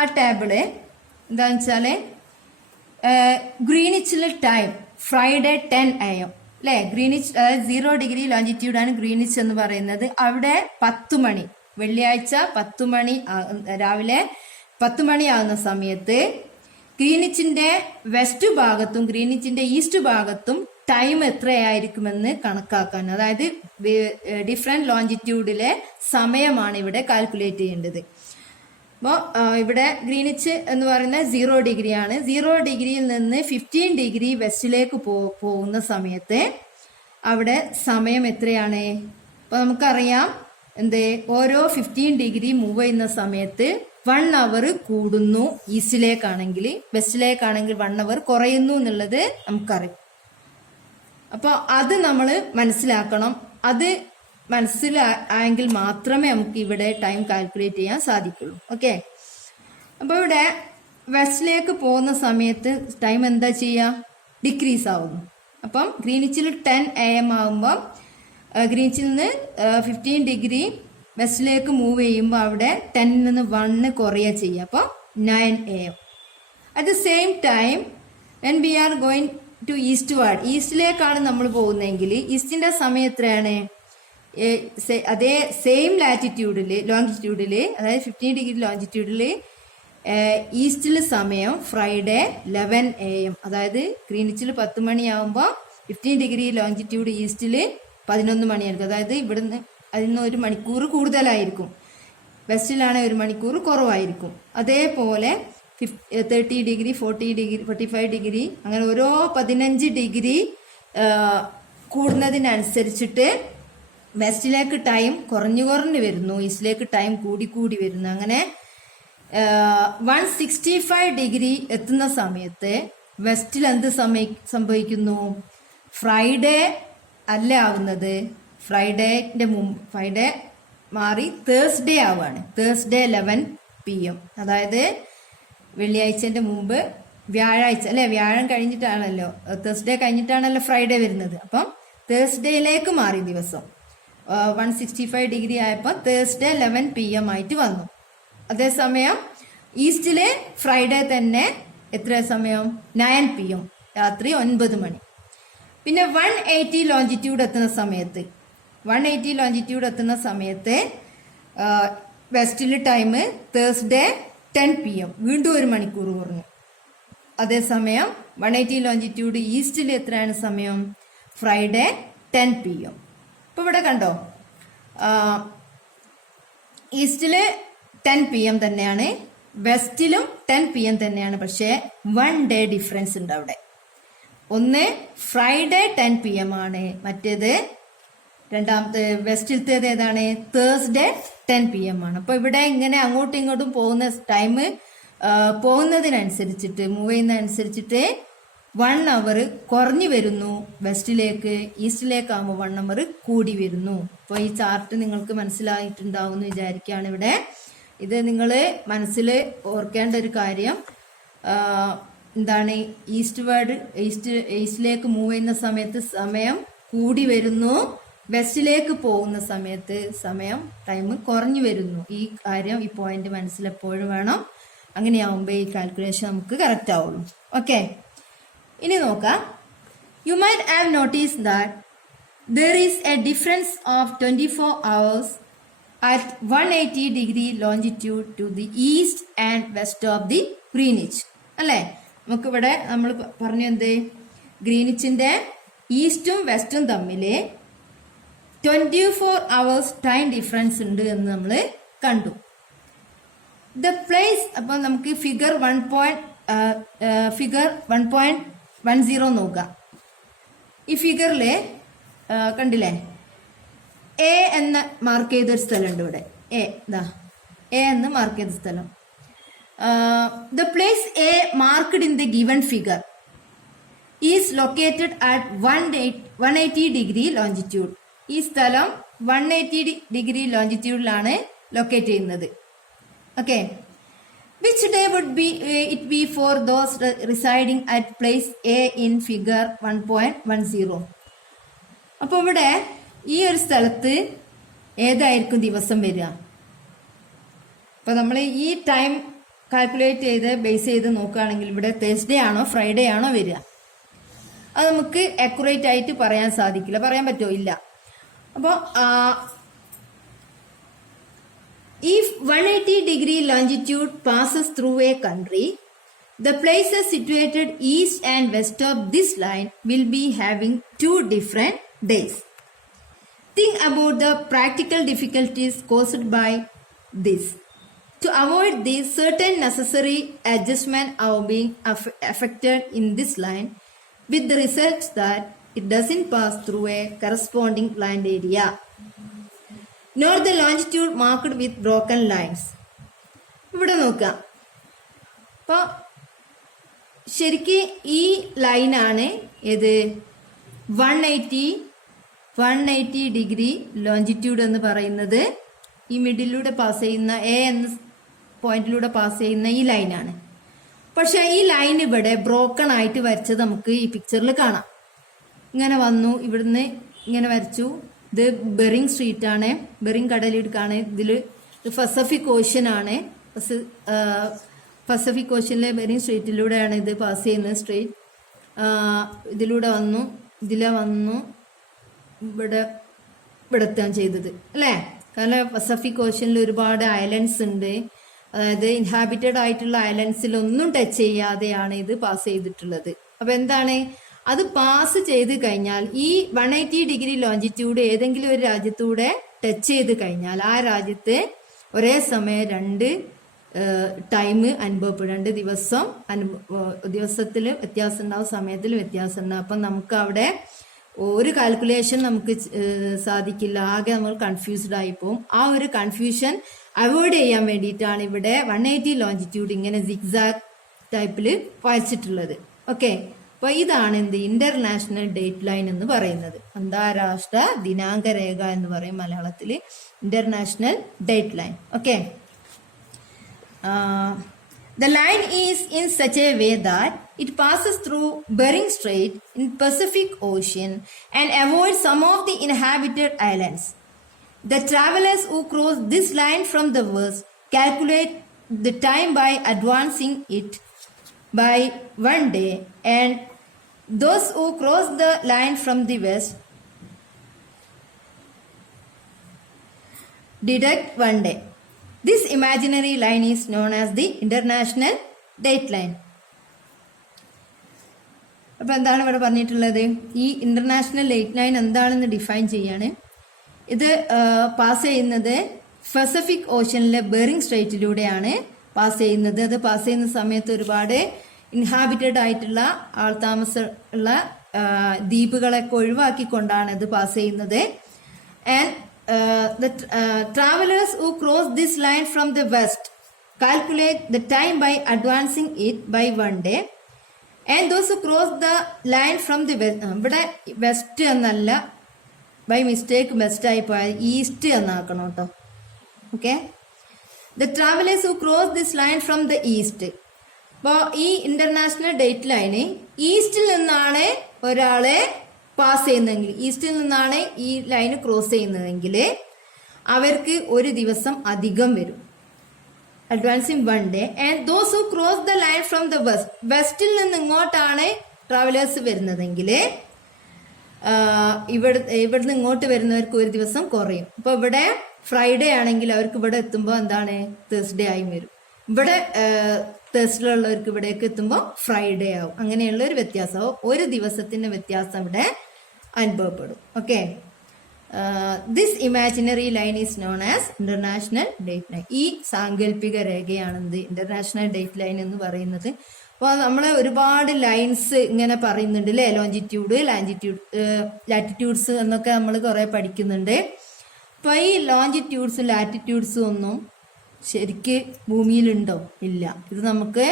ആ ടേബിള് എന്താണെന്ന് വെച്ചാൽ ഗ്രീനിച്ചിലെ ടൈം ഫ്രൈഡേ 10 AM അല്ലേ. ഗ്രീനിച്ച് 0 ഡിഗ്രി ലോഞ്ചിറ്റ്യൂഡാണ് ഗ്രീനിച്ച് എന്ന് പറയുന്നത്. അവിടെ 10 മണി, വെള്ളിയാഴ്ച 10 മണി രാവിലെ 10 മണി ആകുന്ന സമയത്ത് ഗ്രീനിച്ചിന്റെ വെസ്റ്റ് ഭാഗത്തും ഗ്രീനിച്ചിന്റെ ഈസ്റ്റ് ഭാഗത്തും ടൈം എത്രയായിരിക്കുമെന്ന് കണക്കാക്കാൻ, അതായത് ഡിഫറെന്റ് ലോഞ്ചിറ്റ്യൂഡിലെ സമയമാണ് ഇവിടെ കാൽക്കുലേറ്റ് ചെയ്യേണ്ടത്. അപ്പോൾ ഇവിടെ ഗ്രീനിച്ച് എന്ന് പറയുന്നത് 0 ഡിഗ്രിയാണ്. 0 ഡിഗ്രിയിൽ നിന്ന് 15 ഡിഗ്രി വെസ്റ്റിലേക്ക് പോകുന്ന സമയത്ത് അവിടെ സമയം എത്രയാണ്? അപ്പോൾ നമുക്കറിയാം ഓരോ 15 ഡിഗ്രി മൂവ് ചെയ്യുന്ന സമയത്ത് 1 അവർ കൂടുന്നു ഈസ്റ്റിലേക്കാണെങ്കിൽ, വെസ്റ്റിലേക്കാണെങ്കിൽ 1 അവർ കുറയുന്നു എന്നുള്ളത് നമുക്കറിയാം. അപ്പോൾ അത് നമ്മൾ മനസ്സിലാക്കണം. അത് മനസ്സിലായെങ്കിൽ മാത്രമേ നമുക്ക് ഇവിടെ ടൈം കാൽക്കുലേറ്റ് ചെയ്യാൻ സാധിക്കുള്ളൂ. ഓക്കെ, അപ്പോൾ ഇവിടെ വെസ്റ്റിലേക്ക് പോകുന്ന സമയത്ത് ടൈം എന്താ ചെയ്യുക? ഡിക്രീസ് ആവുന്നു. അപ്പം ഗ്രീനിച്ചിൽ 10 AM ആകുമ്പം ഗ്രീനിച്ചിൽ നിന്ന് 15 ഡിഗ്രി വെസ്റ്റിലേക്ക് മൂവ് ചെയ്യുമ്പോൾ അവിടെ 10 നിന്ന് 1 കുറയുക ചെയ്യുക. അപ്പോൾ 9 AM. At the same time when we are going to eastward, ഈസ്റ്റിലേക്കാണ് നമ്മൾ പോകുന്നതെങ്കിൽ ഈസ്റ്റിന്റെ സമയം എത്രയാണ്? അതേ സെയിം ലോഞ്ചിറ്റ്യൂഡിൽ അതായത് 15 ഡിഗ്രി ലോഞ്ചിറ്റ്യൂഡിൽ ഈസ്റ്റിൽ സമയം ഫ്രൈഡേ 11 AM, അതായത് ഗ്രീനിച്ചിൽ 10 മണിയാകുമ്പോൾ 15 ഡിഗ്രി ലോഞ്ചിറ്റ്യൂഡ് ഈസ്റ്റിൽ 11 മണിയായിരിക്കും. അതായത് ഇവിടുന്ന് അതിന് 1 മണിക്കൂർ കൂടുതലായിരിക്കും. വെസ്റ്റിലാണ് 1 മണിക്കൂർ കുറവായിരിക്കും. അതേപോലെ 30 ഡിഗ്രി 40 ഡിഗ്രി 45 ഡിഗ്രി അങ്ങനെ ഓരോ 15 ഡിഗ്രി കൂടുന്നതിനനുസരിച്ചിട്ട് വെസ്റ്റിലേക്ക് ടൈം കുറഞ്ഞു വരുന്നു, ഈസ്റ്റിലേക്ക് ടൈം കൂടി വരുന്നു. അങ്ങനെ 165 ഡിഗ്രി എത്തുന്ന സമയത്ത് വെസ്റ്റിൽ എന്ത് സംഭവിക്കുന്നു? ഫ്രൈഡേ അല്ല ആവുന്നത്, ഫ്രൈഡേ മാറി തേഴ്സ്ഡേ ആവുകയാണ്. തേഴ്സ്ഡേ 11 PM, അതായത് വെള്ളിയാഴ്ചന്റെ മുമ്പ് വ്യാഴാഴ്ച അല്ലെ, വ്യാഴം കഴിഞ്ഞിട്ടാണല്ലോ, തേഴ്സ്ഡേ കഴിഞ്ഞിട്ടാണല്ലോ ഫ്രൈഡേ വരുന്നത്. അപ്പം തേഴ്സ്ഡേയിലേക്ക് മാറി ദിവസം 165 ഡിഗ്രി ആയപ്പോൾ തേഴ്സ്ഡേ 11 PM ആയിട്ട് വന്നു. അതേസമയം ഈസ്റ്റില് ഫ്രൈഡേ തന്നെ എത്ര സമയം? 9 PM, രാത്രി 9 മണി. പിന്നെ 180 ലോഞ്ചിറ്റ്യൂഡ് എത്തുന്ന സമയത്ത് വെസ്റ്റിൽ ടൈം തേഴ്സ്ഡേ 10 PM, വീണ്ടും 1 മണിക്കൂർ കുറഞ്ഞു. അതേസമയം 180 ലോഞ്ചിറ്റ്യൂഡ് ഈസ്റ്റിൽ എത്രയാണ് സമയം? Friday 10 PM. ഇപ്പൊ ഇവിടെ കണ്ടോ, ഈസ്റ്റില് 10 PM തന്നെയാണ്, വെസ്റ്റിലും 10 PM തന്നെയാണ്. പക്ഷേ 1 ഡേ ഡിഫറൻസ് ഉണ്ട് അവിടെ. ഒന്ന് ഫ്രൈഡേ 10 PM ആണ്, മറ്റേത് രണ്ടാമത്തെ വെസ്റ്റിലത്തേത് ഏതാണ്? തേഴ്സ്ഡേ 10 PM ആണ്. അപ്പൊ ഇവിടെ ഇങ്ങനെ അങ്ങോട്ടും ഇങ്ങോട്ടും പോകുന്ന ടൈം പോകുന്നതിനനുസരിച്ചിട്ട് മൂവ് ചെയ്യുന്നതനുസരിച്ചിട്ട് 1 അവർ കുറഞ്ഞു വരുന്നു വെസ്റ്റിലേക്ക്, ഈസ്റ്റിലേക്ക് ആകുമ്പോൾ 1 അവർ കൂടി വരുന്നു. അപ്പോൾ ഈ ചാർട്ട് നിങ്ങൾക്ക് മനസ്സിലായിട്ടുണ്ടാവും എന്ന് വിചാരിക്കുകയാണ്. ഇവിടെ ഇത് നിങ്ങൾ മനസ്സിൽ ഓർക്കേണ്ട ഒരു കാര്യം എന്താണ്? ഈസ്റ്റിലേക്ക് മൂവ് ചെയ്യുന്ന സമയത്ത് സമയം കൂടി വരുന്നു, വെസ്റ്റിലേക്ക് പോകുന്ന സമയത്ത് ടൈം കുറഞ്ഞു വരുന്നു. ഈ കാര്യം, ഈ പോയിന്റ് മനസ്സിലെപ്പോഴും വേണം. അങ്ങനെയാവുമ്പോൾ ഈ കാൽക്കുലേഷൻ നമുക്ക് കറക്റ്റ് ആവുള്ളൂ. ഓക്കെ, ഇനി നോക്കാം. You might have notice that there is a difference of 24 hours at 180 degree longitude to the east and west of the Greenwich. അല്ലേ, നമുക്കിവിടെ നമ്മൾ പറഞ്ഞു എന്ത്, ഗ്രീനിച്ചിന്റെ ഈസ്റ്റും വെസ്റ്റും തമ്മിൽ 24 hours ടൈം ഡിഫറൻസ് ഉണ്ട് എന്ന് നമ്മൾ കണ്ടു. ദ പ്ലേസ്, അപ്പൊ നമുക്ക് ഫിഗർ 1.10 നോക്കാം. ഈ ഫിഗറിലെ കണ്ടില്ലേ, എ എന്ന മാർക്ക് ചെയ്തൊരു സ്ഥലമുണ്ട് ഇവിടെ. എ എന്ന് മാർക്ക് ചെയ്ത സ്ഥലം. The place A marked in the given figure is located at 180 degree longitude. ഈ സ്ഥലം 180 ഡിഗ്രി ലോഞ്ചിറ്റ്യൂഡിലാണ് ലൊക്കേറ്റ് ചെയ്യുന്നത്. Okay, which day would be it be for those residing at place A in figure 1.10. അപ്പൊ ഇവിടെ ഈ ഒരു സ്ഥലത്ത് ഏതായിരിക്കും ദിവസം വരിക? അപ്പൊ നമ്മൾ ഈ ടൈം കാൽക്കുലേറ്റ് ചെയ്ത് ബേസ് ചെയ്ത് നോക്കുകയാണെങ്കിൽ ഇവിടെ തേഴ്സ്ഡേ ആണോ ഫ്രൈഡേ ആണോ വരിക? അത് നമുക്ക് അക്യുറേറ്റ് ആയിട്ട് പറയാൻ സാധിക്കില്ല. പറയാൻ പറ്റുമോ? ഇല്ല. അപ്പോൾ if 180 degree longitude passes through a country, the places situated east and west of this line will be having 2 different days. Think about the practical difficulties caused by this. To avoid this, certain necessary adjustments are being affected in this line, with the result that it doesn't pass through a corresponding land area. Note the longitude marked with broken lines. ഇവിടെ നോക്കാം. അപ്പോൾ ശരിക്കും ഈ ലൈനാണ് ഏത് 180 degree longitude എന്ന് പറയുന്നത്. ഈ മിഡിലൂടെ പാസ് ചെയ്യുന്ന എ എന്ന പോയിന്റിലൂടെ പാസ് ചെയ്യുന്ന ഈ ലൈനാണ്. പക്ഷെ ഈ ലൈൻ ഇവിടെ ബ്രോക്കൺ ആയിട്ട് വരച്ചത് നമുക്ക് ഈ പിക്ചറിൽ കാണാം. ഇങ്ങനെ വന്നു, ഇവിടുന്ന് ഇങ്ങനെ വരച്ചു. ഇത് ബെറിങ് സ്ട്രീറ്റ് ആണ്, ബെറിങ് കടലിടുക്കാണ്. ഇതിൽ പസഫിക് ഓഷ്യൻ ആണ്. പസഫിക് ഓഷ്യനിലെ ബെറിങ് സ്ട്രീറ്റിലൂടെയാണ് ഇത് പാസ് ചെയ്യുന്നത്. സ്ട്രീറ്റ് ഇതിലൂടെ വന്നു, ഇതിലെ വന്നു, ഇവിടെ എത്താൻ ചെയ്തത് അല്ലേ? കാരണം പസഫിക് ഓഷ്യനിൽ ഒരുപാട് ഐലൻഡ്സ് ഉണ്ട്. അതായത് ഇൻഹാബിറ്റഡ് ആയിട്ടുള്ള ഐലൻഡ്സിലൊന്നും ടച്ച് ചെയ്യാതെയാണ് ഇത് പാസ് ചെയ്തിട്ടുള്ളത്. അപ്പൊ എന്താണ്, അത് പാസ് ചെയ്ത് കഴിഞ്ഞാൽ ഈ 180 ഡിഗ്രി ലോഞ്ചിറ്റ്യൂഡ് ഏതെങ്കിലും ഒരു രാജ്യത്തൂടെ ടച്ച് ചെയ്ത് കഴിഞ്ഞാൽ ആ രാജ്യത്തെ ഒരേ സമയം 2 ടൈം അനുഭവപ്പെടും. 2 ദിവസത്തിൽ വ്യത്യാസം ഉണ്ടാവും, സമയത്തിൽ വ്യത്യാസം ഉണ്ടാവും. അപ്പം നമുക്ക് അവിടെ ഒരു കാൽക്കുലേഷൻ നമുക്ക് സാധിക്കില്ല. ആകെ നമ്മൾ കൺഫ്യൂസ്ഡ് ആയി പോകും. ആ ഒരു കൺഫ്യൂഷൻ അവോയ്ഡ് ചെയ്യാൻ വേണ്ടിയിട്ടാണ് ഇവിടെ 180 ലോഞ്ചിറ്റ്യൂഡ് ഇങ്ങനെ സിഗ്സാഗ് ടൈപ്പിൽ വരച്ചിട്ടുള്ളത്. ഓക്കെ, അപ്പൊ ഇതാണ് എന്ത് ഇന്റർനാഷണൽ ഡേറ്റ് ലൈൻ എന്ന് പറയുന്നത്. അന്താരാഷ്ട്ര ദിനാങ്ക രേഖ എന്ന് പറയും മലയാളത്തിൽ, international date line. Okay, the line is in such a way that it passes through Bering Strait in Pacific Ocean and avoids some of the inhabited islands. The travelers who cross this line from the west calculate the time by advancing it by 1 day, and those who cross the line from the west deduct 1 day. This imaginary line is known as the international date line. അപ്പോൾ എന്താണ് ഇവിടെ പറഞ്ഞിട്ടുള്ളത്? ഈ international date line എന്താണെന്ന് define ചെയ്യാണ്. ഇത് pass ചെയ്യുന്നത് Pacific ഓഷ്യനിലെ Bering സ്ട്രൈറ്റിലൂടെയാണ് pass ചെയ്യുന്നത്. അത് പാസ് ചെയ്യുന്ന സമയത്ത് ഒരുപാട് ഇൻഹാബിറ്റഡ് ആയിട്ടുള്ള ആൾതാമസമുള്ള ദ്വീപുകളൊക്കെ ഒഴിവാക്കിക്കൊണ്ടാണ് ഇത് പാസ് ചെയ്യുന്നത്. And the travelers who cross this line from the west calculate the time by advancing it by 1 day, and those who cross the line from the west, ഇവിടെ west എന്നല്ല, by mistake west ആയി പോയാൽ east എന്നാക്കണം കേട്ടോ. Okay, the travelers who cross this line from the east. അപ്പോൾ ഈ international date line ഈസ്റ്റിൽ നിന്നാണ് ഒരാളെ പാസ് ചെയ്യുന്നതെങ്കിൽ, ഈസ്റ്റിൽ നിന്നാണ് ഈ ലൈൻ ക്രോസ് ചെയ്യുന്നതെങ്കിൽ അവർക്ക് ഒരു ദിവസം അധികം വരും. Advancing 1 day. And those who cross the line from the west, വെസ്റ്റിൽ നിന്ന് ഇങ്ങോട്ടാണ് ട്രാവലേഴ്സ് വരുന്നതെങ്കിൽ ഇവിടുന്ന് ഇങ്ങോട്ട് വരുന്നവർക്ക് ഒരു ദിവസം കുറയും. ഇപ്പൊ ഇവിടെ ഫ്രൈഡേ ആണെങ്കിൽ അവർക്ക് ഇവിടെ എത്തുമ്പോൾ എന്താണ് തേഴ്സ്ഡേ ആയി വരും. ഇവിടെ തേഴ്സ്ഡേ ഉള്ളവർക്ക് ഇവിടേക്ക് എത്തുമ്പോൾ ഫ്രൈഡേ ആവും. അങ്ങനെയുള്ള ഒരു വ്യത്യാസമാവും, ഒരു ദിവസത്തിന്റെ വ്യത്യാസം ഇവിടെ അനുഭവപ്പെടും. Okay, this imaginary line is known as international date line. ഈ സാങ്കല്പിക രേഖയാണെന്ത് ഇന്റർനാഷണൽ ഡേറ്റ് ലൈൻ എന്ന് പറയുന്നത്. അപ്പോൾ നമ്മൾ ഒരുപാട് ലൈൻസ് ഇങ്ങനെ പറയുന്നുണ്ട് അല്ലേ, ലോഞ്ചിറ്റ്യൂഡ്, ലാറ്റിറ്റ്യൂഡ്സ് എന്നൊക്കെ നമ്മൾ കുറെ പഠിക്കുന്നുണ്ട്. അപ്പൊ ഈ ലോഞ്ചിറ്റ്യൂഡ്സും ലാറ്റിറ്റ്യൂഡ്സും ഒന്നും ശരിക്ക് ഭൂമിയിലുണ്ടോ? ഇല്ല. ഇത് നമുക്ക്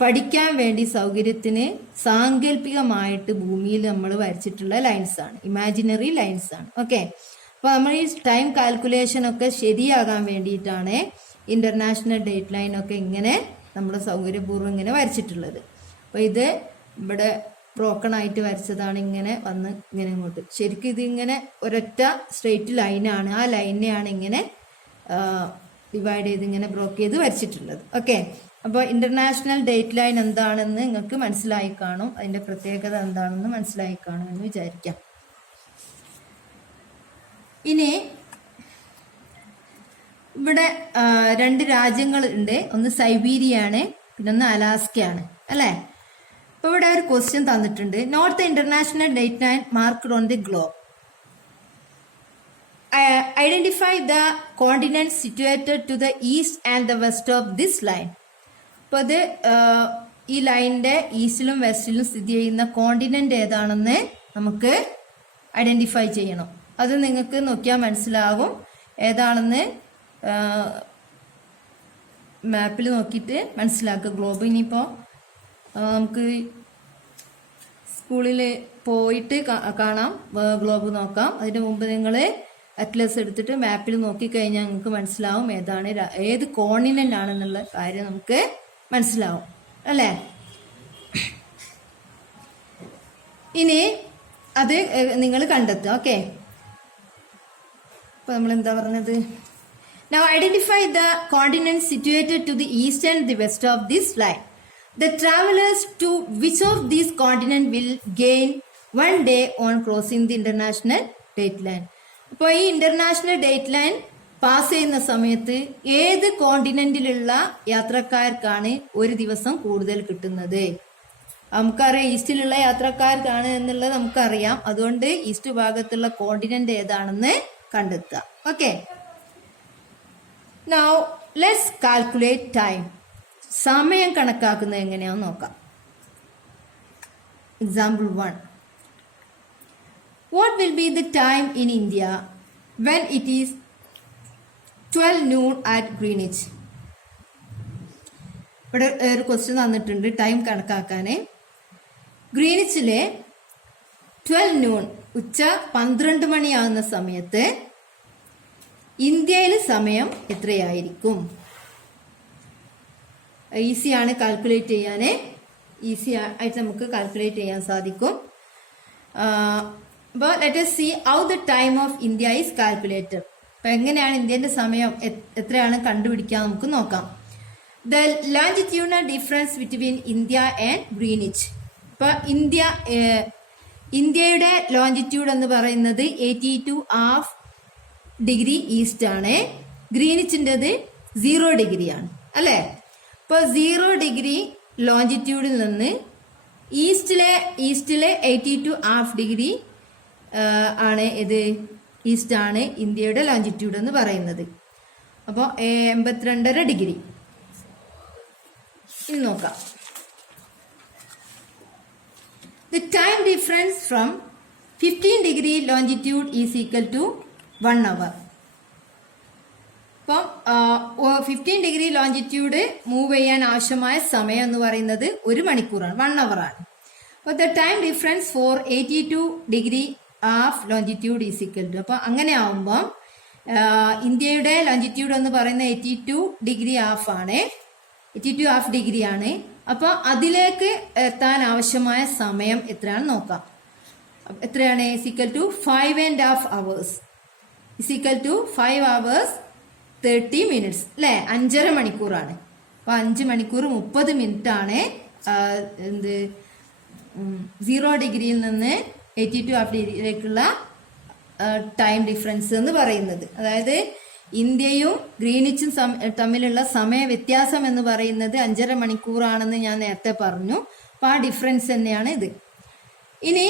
പഠിക്കാൻ വേണ്ടി സൗകര്യത്തിന് സാങ്കല്പികമായിട്ട് ഭൂമിയിൽ നമ്മൾ വരച്ചിട്ടുള്ള ലൈൻസ് ആണ്, ഇമാജിനറി ലൈൻസ് ആണ്. ഓക്കെ, അപ്പൊ നമ്മൾ ഈ ടൈം കാൽക്കുലേഷൻ ഒക്കെ ശരിയാകാൻ വേണ്ടിയിട്ടാണ് ഇന്റർനാഷണൽ ഡേറ്റ് ലൈൻ ഒക്കെ ഇങ്ങനെ നമ്മുടെ സൗകര്യപൂർവ്വം ഇങ്ങനെ വരച്ചിട്ടുള്ളത്. അപ്പൊ ഇത് ഇവിടെ ബ്രോക്കൺ ആയിട്ട് വരച്ചതാണ്, ഇങ്ങനെ വന്ന് ഇങ്ങനെ ഇങ്ങോട്ട്. ശരിക്കും ഇത് ഇങ്ങനെ ഒരൊറ്റ സ്ട്രെയിറ്റ് ലൈനാണ്, ആ ലൈനെയാണ് ഇങ്ങനെ ഡിവൈഡ് ചെയ്ത് ഇങ്ങനെ ബ്രോക്ക് ചെയ്ത് വരച്ചിട്ടുള്ളത്. ഓക്കെ, അപ്പോൾ ഇന്റർനാഷണൽ ഡേറ്റ് ലൈൻ എന്താണെന്ന് നിങ്ങൾക്ക് മനസ്സിലായി കാണും, അതിന്റെ പ്രത്യേകത എന്താണെന്ന് മനസ്സിലായി കാണും എന്ന് വിചാരിക്കാം. ഇനി ഇവിടെ 2 രാജ്യങ്ങൾ ഉണ്ട്, ഒന്ന് സൈബീരിയ ആണ്, പിന്നെ ഒന്ന് അലാസ്കയാണ് അല്ലെ. അപ്പൊ ഇവിടെ ഒരു ക്വസ്റ്റ്യൻ തന്നിട്ടുണ്ട്. Note the international date line marked on the globe. Identify the continent situated to the east and the west of this line. അപ്പൊ ഇത് ഈ ലൈനിന്റെ ഈസ്റ്റിലും വെസ്റ്റിലും സ്ഥിതി ചെയ്യുന്ന കോണ്ടിനെന്റ് ഏതാണെന്ന് നമുക്ക് ഐഡന്റിഫൈ ചെയ്യണം. അത് നിങ്ങൾക്ക് നോക്കിയാൽ മനസ്സിലാകും ഏതാണെന്ന്. മാപ്പിൽ നോക്കിയിട്ട് മനസ്സിലാക്കുക. ഗ്ലോബ് ഇനിയിപ്പോ നമുക്ക് സ്കൂളിൽ പോയിട്ട് കാണാം, ഗ്ലോബ് നോക്കാം. അതിന് മുമ്പ് നിങ്ങൾ അറ്റ്ലസ് എടുത്തിട്ട് മാപ്പിൽ നോക്കിക്കഴിഞ്ഞാൽ നിങ്ങൾക്ക് മനസ്സിലാവും ഏതാണ് ഏത് കോണ്ടിനെന്റ് ആണെന്നുള്ള കാര്യം നമുക്ക് മനസ്സിലാവും അല്ലേ. ഇനി അത് നിങ്ങൾ കണ്ടെത്തുക. ഓക്കെ, അപ്പൊ നമ്മൾ എന്താ പറഞ്ഞത്? Now identify the continents situated to the east and the west of this line. The travelers to which of these continents will gain 1 day on crossing the international date line. അപ്പോൾ ഈ international date line pass ചെയ്യുന്ന സമയത്ത് ഏത് കോണ്ടിനെന്റിലുള്ള യാത്രക്കാർക്കാണ് ഒരു ദിവസം കൂടുതൽ കിട്ടുന്നത്? നമുക്കറിയാം ഈസ്റ്റിലുള്ള യാത്രക്കാർക്കാണ് എന്നുള്ളത് നമുക്കറിയാം. അതുകൊണ്ട് ഈസ്റ്റ് ഭാഗത്തുള്ള കോണ്ടിനെന്റ് ഏതാണെന്ന് കണ്ടെത്തുക. Okay, now let's calculate time. സമയം കണക്കാക്കുന്നത് എങ്ങനെയാണെന്ന് നോക്കാം. Example 1. What will be the time in India when it is 12 noon at Greenwich? ഇവിടെ ഒരു ക്വസ്റ്റ്യൻ തന്നിട്ടുണ്ട് ടൈം കണക്കാക്കാന്. ഗ്രീനിച്ചിലെ 12 noon ഉച്ച 12 മണിയാകുന്ന സമയത്ത് ഇന്ത്യയിൽ സമയം എത്രയായിരിക്കും? ഈസിയാണ് കാൽക്കുലേറ്റ് ചെയ്യാന്, ഈസി ആയിട്ട് നമുക്ക് കാൽക്കുലേറ്റ് ചെയ്യാൻ സാധിക്കും. അപ്പോൾ let us see how the time of India is calculated. അപ്പൊ എങ്ങനെയാണ് ഇന്ത്യന്റെ സമയം എത്രയാണ് കണ്ടുപിടിക്കാൻ നമുക്ക് നോക്കാം. The longitudinal difference between India and Greenwich. ഇപ്പൊ ഇന്ത്യയുടെ ലോഞ്ചിറ്റ്യൂഡ് എന്ന് പറയുന്നത് 82.5 ഡിഗ്രി ഈസ്റ്റ് ആണ്. ഗ്രീനിച്ചിൻ്റെത് 0 ഡിഗ്രിയാണ് അല്ലെ. ഇപ്പൊ 0 ഡിഗ്രി ലോഞ്ചിറ്റ്യൂഡിൽ നിന്ന് ഈസ്റ്റിലെ 82.5 ഡിഗ്രി ആണ് ഇത് ഈസ്റ്റ് ആണ് ഇന്ത്യയുടെ ലോഞ്ചിറ്റ്യൂഡ് എന്ന് പറയുന്നത്. അപ്പോൾ 82.5 ഡിഗ്രി. ഇനി നോക്കാം. The time difference from 15 degree longitude is equal to 1 hour. അപ്പം 15 ഡിഗ്രി ലോഞ്ചിറ്റ്യൂഡ് മൂവ് ചെയ്യാൻ ആവശ്യമായ സമയം എന്ന് പറയുന്നത് 1 മണിക്കൂറാണ്, 1 hour ആണ്. അപ്പോൾ the time difference for 82 degree of longitude is equal to, അപ്പൊ അങ്ങനെ ആവുമ്പം ഇന്ത്യയുടെ ലോഞ്ചിറ്റ്യൂഡ് എന്ന് പറയുന്നത് 82 ഡിഗ്രി ഹാഫ് ആണ്, 82.5 ഡിഗ്രി ആണ്. അപ്പോൾ അതിലേക്ക് എത്താൻ ആവശ്യമായ സമയം എത്രയാണെന്ന് നോക്കാം. എത്രയാണ്? Equal to 5.5 hours. Equal to 5 hours 30 minutes അല്ലെ? 5.5 മണിക്കൂറാണ്. അപ്പൊ 5 മണിക്കൂർ 30 മിനിറ്റ് ആണ് എന്ത് 0 ഡിഗ്രിയിൽ നിന്ന് 82 ഡിഗ്രിയിലേക്കുള്ള ടൈം ഡിഫറൻസ് എന്ന് പറയുന്നത്. അതായത് ഇന്ത്യയും ഗ്രീനിച്ചും തമ്മിലുള്ള സമയ വ്യത്യാസം എന്ന് പറയുന്നത് 5.5 മണിക്കൂറാണെന്ന് ഞാൻ നേരത്തെ പറഞ്ഞു. അപ്പൊ ആ ഡിഫറൻസ് തന്നെയാണ് ഇത്. ഇനി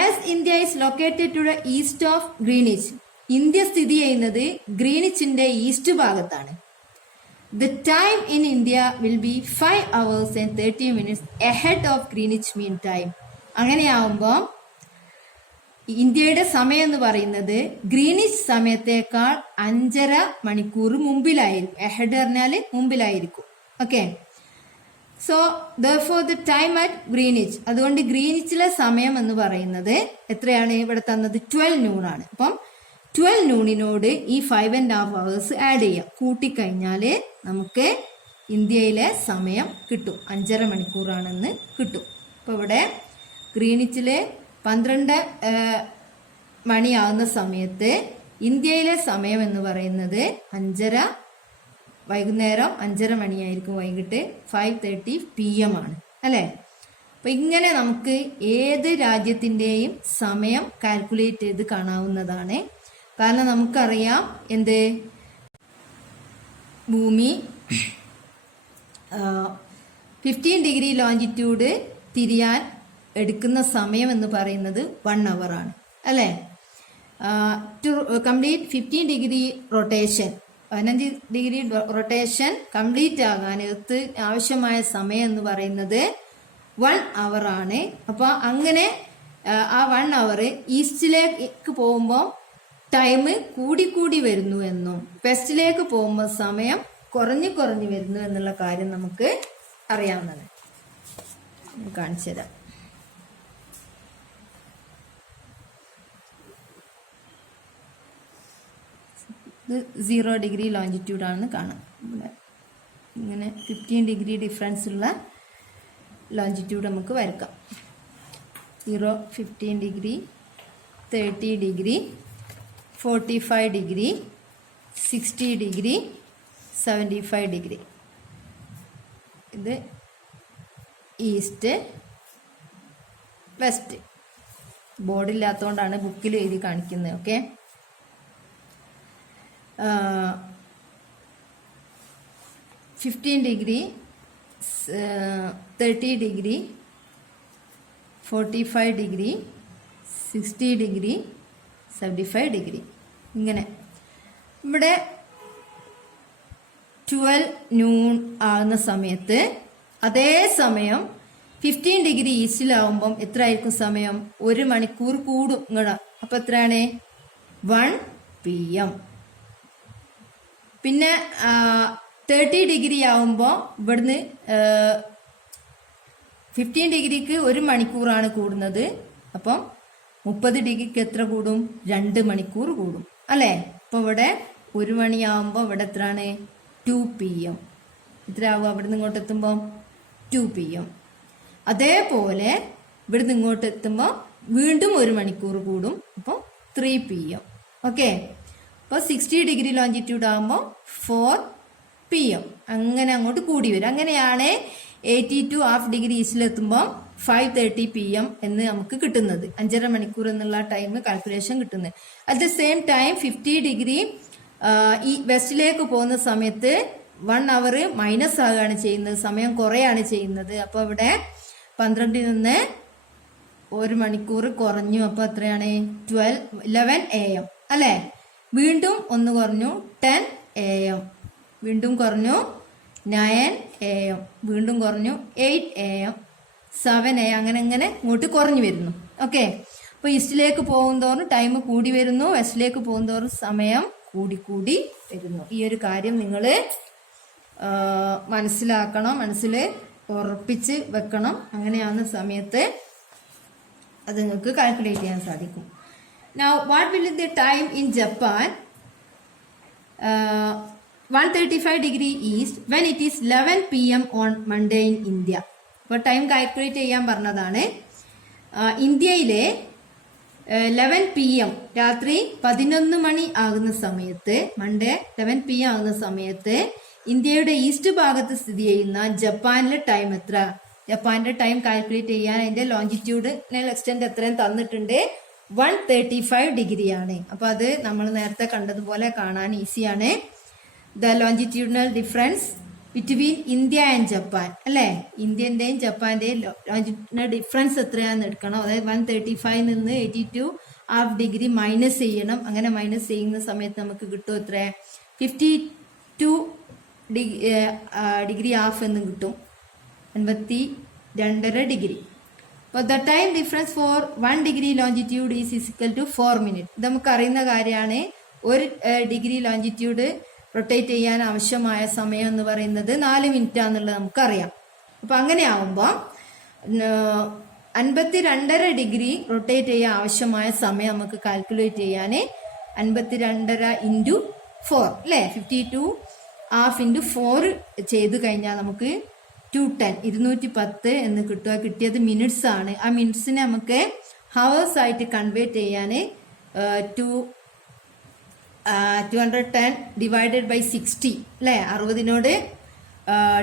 as India is located to the east of Greenwich, India സ്ഥിതി ചെയ്യുന്നത് ഗ്രീനിച്ചിന്റെ ഈസ്റ്റ് ഭാഗത്താണ്. The time in India will be 5 hours and 30 minutes ahead of Greenwich Mean Time. അങ്ങനെയാവുമ്പോൾ ഇന്ത്യയുടെ സമയം എന്ന് പറയുന്നത് ഗ്രീനിച്ച് സമയത്തേക്കാൾ 5.5 മണിക്കൂർ മുമ്പിലായിരിക്കും. എഹെഡ് പറഞ്ഞാല് മുമ്പിലായിരിക്കും. Okay, so therefore the time at Greenwich, അതുകൊണ്ട് ഗ്രീനിച്ചിലെ സമയം എന്ന് പറയുന്നത് എത്രയാണ്? ഇവിടെ തന്നത് 12 noon ആണ്. അപ്പം 12 noonനോട് ഈ 5.5 hours ആഡ് ചെയ്യാം. കൂട്ടിക്കഴിഞ്ഞാല് നമുക്ക് ഇന്ത്യയിലെ സമയം കിട്ടും. 5.5 മണിക്കൂറാണെന്ന് കിട്ടും. അപ്പൊ ഇവിടെ ഗ്രീനിച്ചില് 12 മണിയാവുന്ന സമയത്ത് ഇന്ത്യയിലെ സമയം എന്ന് പറയുന്നത് 5.5 വൈകുന്നേരം 5.5 മണിയായിരിക്കും. വൈകിട്ട് 5:30 PM ആണ് അല്ലെ? അപ്പൊ ഇങ്ങനെ നമുക്ക് ഏത് രാജ്യത്തിന്റെയും സമയം കാൽക്കുലേറ്റ് ചെയ്ത് കാണാവുന്നതാണ്. കാരണം നമുക്കറിയാം എന്ത്, ഭൂമി 15 ഡിഗ്രി ലോഞ്ചിറ്റ്യൂഡ് തിരിയാൻ എടുക്കുന്ന സമയം എന്ന് പറയുന്നത് 1 hour ആണ് അല്ലേ? To complete 15 degree rotation, 15 degree rotation complete ആകാൻ എർത്ത് ആവശ്യമായ സമയം എന്ന് പറയുന്നത് 1 hour ആണ്. അപ്പൊ അങ്ങനെ ആ 1 hour ഈസ്റ്റിലേക്ക് പോകുമ്പോൾ ടൈം കൂടി വരുന്നു എന്നും വെസ്റ്റിലേക്ക് പോകുമ്പോൾ സമയം കുറഞ്ഞു വരുന്നു എന്നുള്ള കാര്യം നമുക്ക് അറിയാവുന്നതാണ്. കാണിച്ചു തരാം. ഇത് 0 ഡിഗ്രി ലോഞ്ചിറ്റ്യൂഡ് ആണെന്ന് കാണാം. ഇങ്ങനെ 15 ഡിഗ്രി ഡിഫറൻസ് ഉള്ള ലോഞ്ചിറ്റ്യൂഡ് നമുക്ക് വരക്കാം. 0, 15 degree, 30 degree, 45 degree, 60 degree, 75 degree. ഇത് ഈസ്റ്റ്, വെസ്റ്റ്. ബോർഡില്ലാത്തതുകൊണ്ടാണ് ബുക്കിൽ എഴുതി കാണിക്കുന്നത്. Okay, 15 degree, 30 degree, 45 degree, 60 degree, 75 degree. ഇങ്ങനെ ഇവിടെ 12 noon ആകുന്ന സമയത്ത് അതേ സമയം 15 ഡിഗ്രി ഈസ്റ്റിലാവുമ്പം എത്ര ആയിരിക്കും സമയം? 1 മണിക്കൂർ കൂടും ഇങ്ങട. അപ്പൊ എത്രയാണ്? 1 PM. പിന്നെ 30 ഡിഗ്രി ആവുമ്പോൾ ഇവിടുന്ന് 15 ഡിഗ്രിക്ക് 1 മണിക്കൂറാണ് കൂടുന്നത്. അപ്പം 30 ഡിഗ്രിക്ക് എത്ര കൂടും? 2 മണിക്കൂർ കൂടും അല്ലേ? അപ്പൊ ഇവിടെ 1 മണിയാവുമ്പോൾ ഇവിടെ എത്രയാണ്? 2 PM. എത്ര ആവുക ഇവിടുന്ന് ഇങ്ങോട്ട് എത്തുമ്പോൾ? 2 PM. അതേപോലെ ഇവിടുന്ന് ഇങ്ങോട്ട് എത്തുമ്പോൾ വീണ്ടും 1 മണിക്കൂർ കൂടും. അപ്പോൾ 3 PM. ഓക്കെ, അപ്പോൾ 60 ഡിഗ്രി ലോഞ്ചിറ്റ്യൂഡ് ആകുമ്പോൾ 4 PM. അങ്ങനെ അങ്ങോട്ട് കൂടി വരും. അങ്ങനെയാണ് 82 ഹാഫ് ഡിഗ്രി ഈസ്റ്റിലെത്തുമ്പോൾ 5:30 PM എന്ന് നമുക്ക് കിട്ടുന്നത്. 5.5 മണിക്കൂർ എന്നുള്ള ടൈം കാൽക്കുലേഷൻ കിട്ടുന്നത്. At the same time 50 degree ഈ വെസ്റ്റിലേക്ക് പോകുന്ന സമയത്ത് 1 hour മൈനസ് ആകുകയാണ് ചെയ്യുന്നത്, സമയം കുറയാണ് ചെയ്യുന്നത്. അപ്പോൾ ഇവിടെ 12 നിന്ന് 1 മണിക്കൂർ കുറഞ്ഞു. അപ്പോൾ എത്രയാണ്? 11 AM അല്ലേ? വീണ്ടും ഒന്ന് കുറഞ്ഞു, 10 AM. വീണ്ടും കുറഞ്ഞു, 9 AM. വീണ്ടും കുറഞ്ഞു, 8 AM, 7 AM. അങ്ങനെ ഇങ്ങോട്ട് കുറഞ്ഞു വരുന്നു. ഓക്കെ, അപ്പൊ ഈസ്റ്റിലേക്ക് പോകുന്തോറും ടൈം കൂടി വരുന്നു, വെസ്റ്റിലേക്ക് പോകുന്തോറും സമയം കൂടി വരുന്നു. ഈ ഒരു കാര്യം നിങ്ങൾ മനസ്സിലാക്കണം, മനസ്സിൽ ഉറപ്പിച്ച് വെക്കണം. അങ്ങനെയാവുന്ന സമയത്ത് അത് നിങ്ങൾക്ക് കാൽക്കുലേറ്റ് ചെയ്യാൻ സാധിക്കും. Now, what will be the time in Japan? 135 degree east when it is 11 PM on Monday in India. അപ്പോൾ ടൈം കാൽക്കുലേറ്റ് ചെയ്യാൻ പറഞ്ഞതാണ്. ഇന്ത്യയിലെ 11 PM രാത്രി 11 മണി ആകുന്ന സമയത്ത് മൺഡേ 11 PM ആകുന്ന സമയത്ത് ഇന്ത്യയുടെ ഈസ്റ്റ് ഭാഗത്ത് സ്ഥിതി ചെയ്യുന്ന ജപ്പാനിലെ ടൈം എത്ര? ജപ്പാന്റെ ടൈം കാൽക്കുലേറ്റ് ചെയ്യാൻ അതിന്റെ ലോഞ്ചിറ്റ്യൂഡിനൽ എക്സ്റ്റെന്റ് എത്രയും തന്നിട്ടുണ്ട്. 135 ഡിഗ്രിയാണ്. അപ്പൊ അത് നമ്മൾ നേരത്തെ കണ്ടതുപോലെ കാണാൻ ഈസിയാണ്. The longitudinal difference between India and Japan അല്ലെ, ഇന്ത്യന്റെയും ജപ്പാന്റെയും ലോഞ്ചിറ്റ്യൂഡിനൽ ഡിഫറൻസ് എത്രയാണെന്ന് എടുക്കണം. അതായത് 135 നിന്ന് 82.5 ഡിഗ്രി മൈനസ് ചെയ്യണം. അങ്ങനെ മൈനസ് ചെയ്യുന്ന സമയത്ത് നമുക്ക് കിട്ടും എത്ര? 52 ഡിഗ്രി ഹാഫ് എന്ന് കിട്ടും. 52.5 ഡിഗ്രി. അപ്പോൾ the time difference for 1 degree longitude is equal to 4 minute. ഇത് നമുക്ക് അറിയുന്ന കാര്യമാണ്. 1 ഡിഗ്രി ലോഞ്ചിറ്റ്യൂഡ് റൊട്ടേറ്റ് ചെയ്യാൻ ആവശ്യമായ സമയം എന്ന് പറയുന്നത് 4 മിനിറ്റ് ആണെന്നുള്ളത് നമുക്കറിയാം. അപ്പൊ അങ്ങനെ ആവുമ്പോൾ 52.5 ഡിഗ്രി റൊട്ടേറ്റ് ചെയ്യാൻ ആവശ്യമായ സമയം നമുക്ക് കാൽക്കുലേറ്റ് ചെയ്യാൻ 52.5 ഇൻറ്റു 4 അല്ലേ, 52.5 ഇൻറ്റു 4 ചെയ്ത് കഴിഞ്ഞാൽ നമുക്ക് 210 എന്ന് കിട്ടുക. കിട്ടിയത് മിനിറ്റ്സ് ആണ്. ആ മിനിറ്റ്സിനെ നമുക്ക് ഹവേഴ്സ് ആയിട്ട് കൺവേർട്ട് ചെയ്യാൻ 210 ഡിവൈഡഡ് ബൈ 60 അല്ലെ, 60നോട്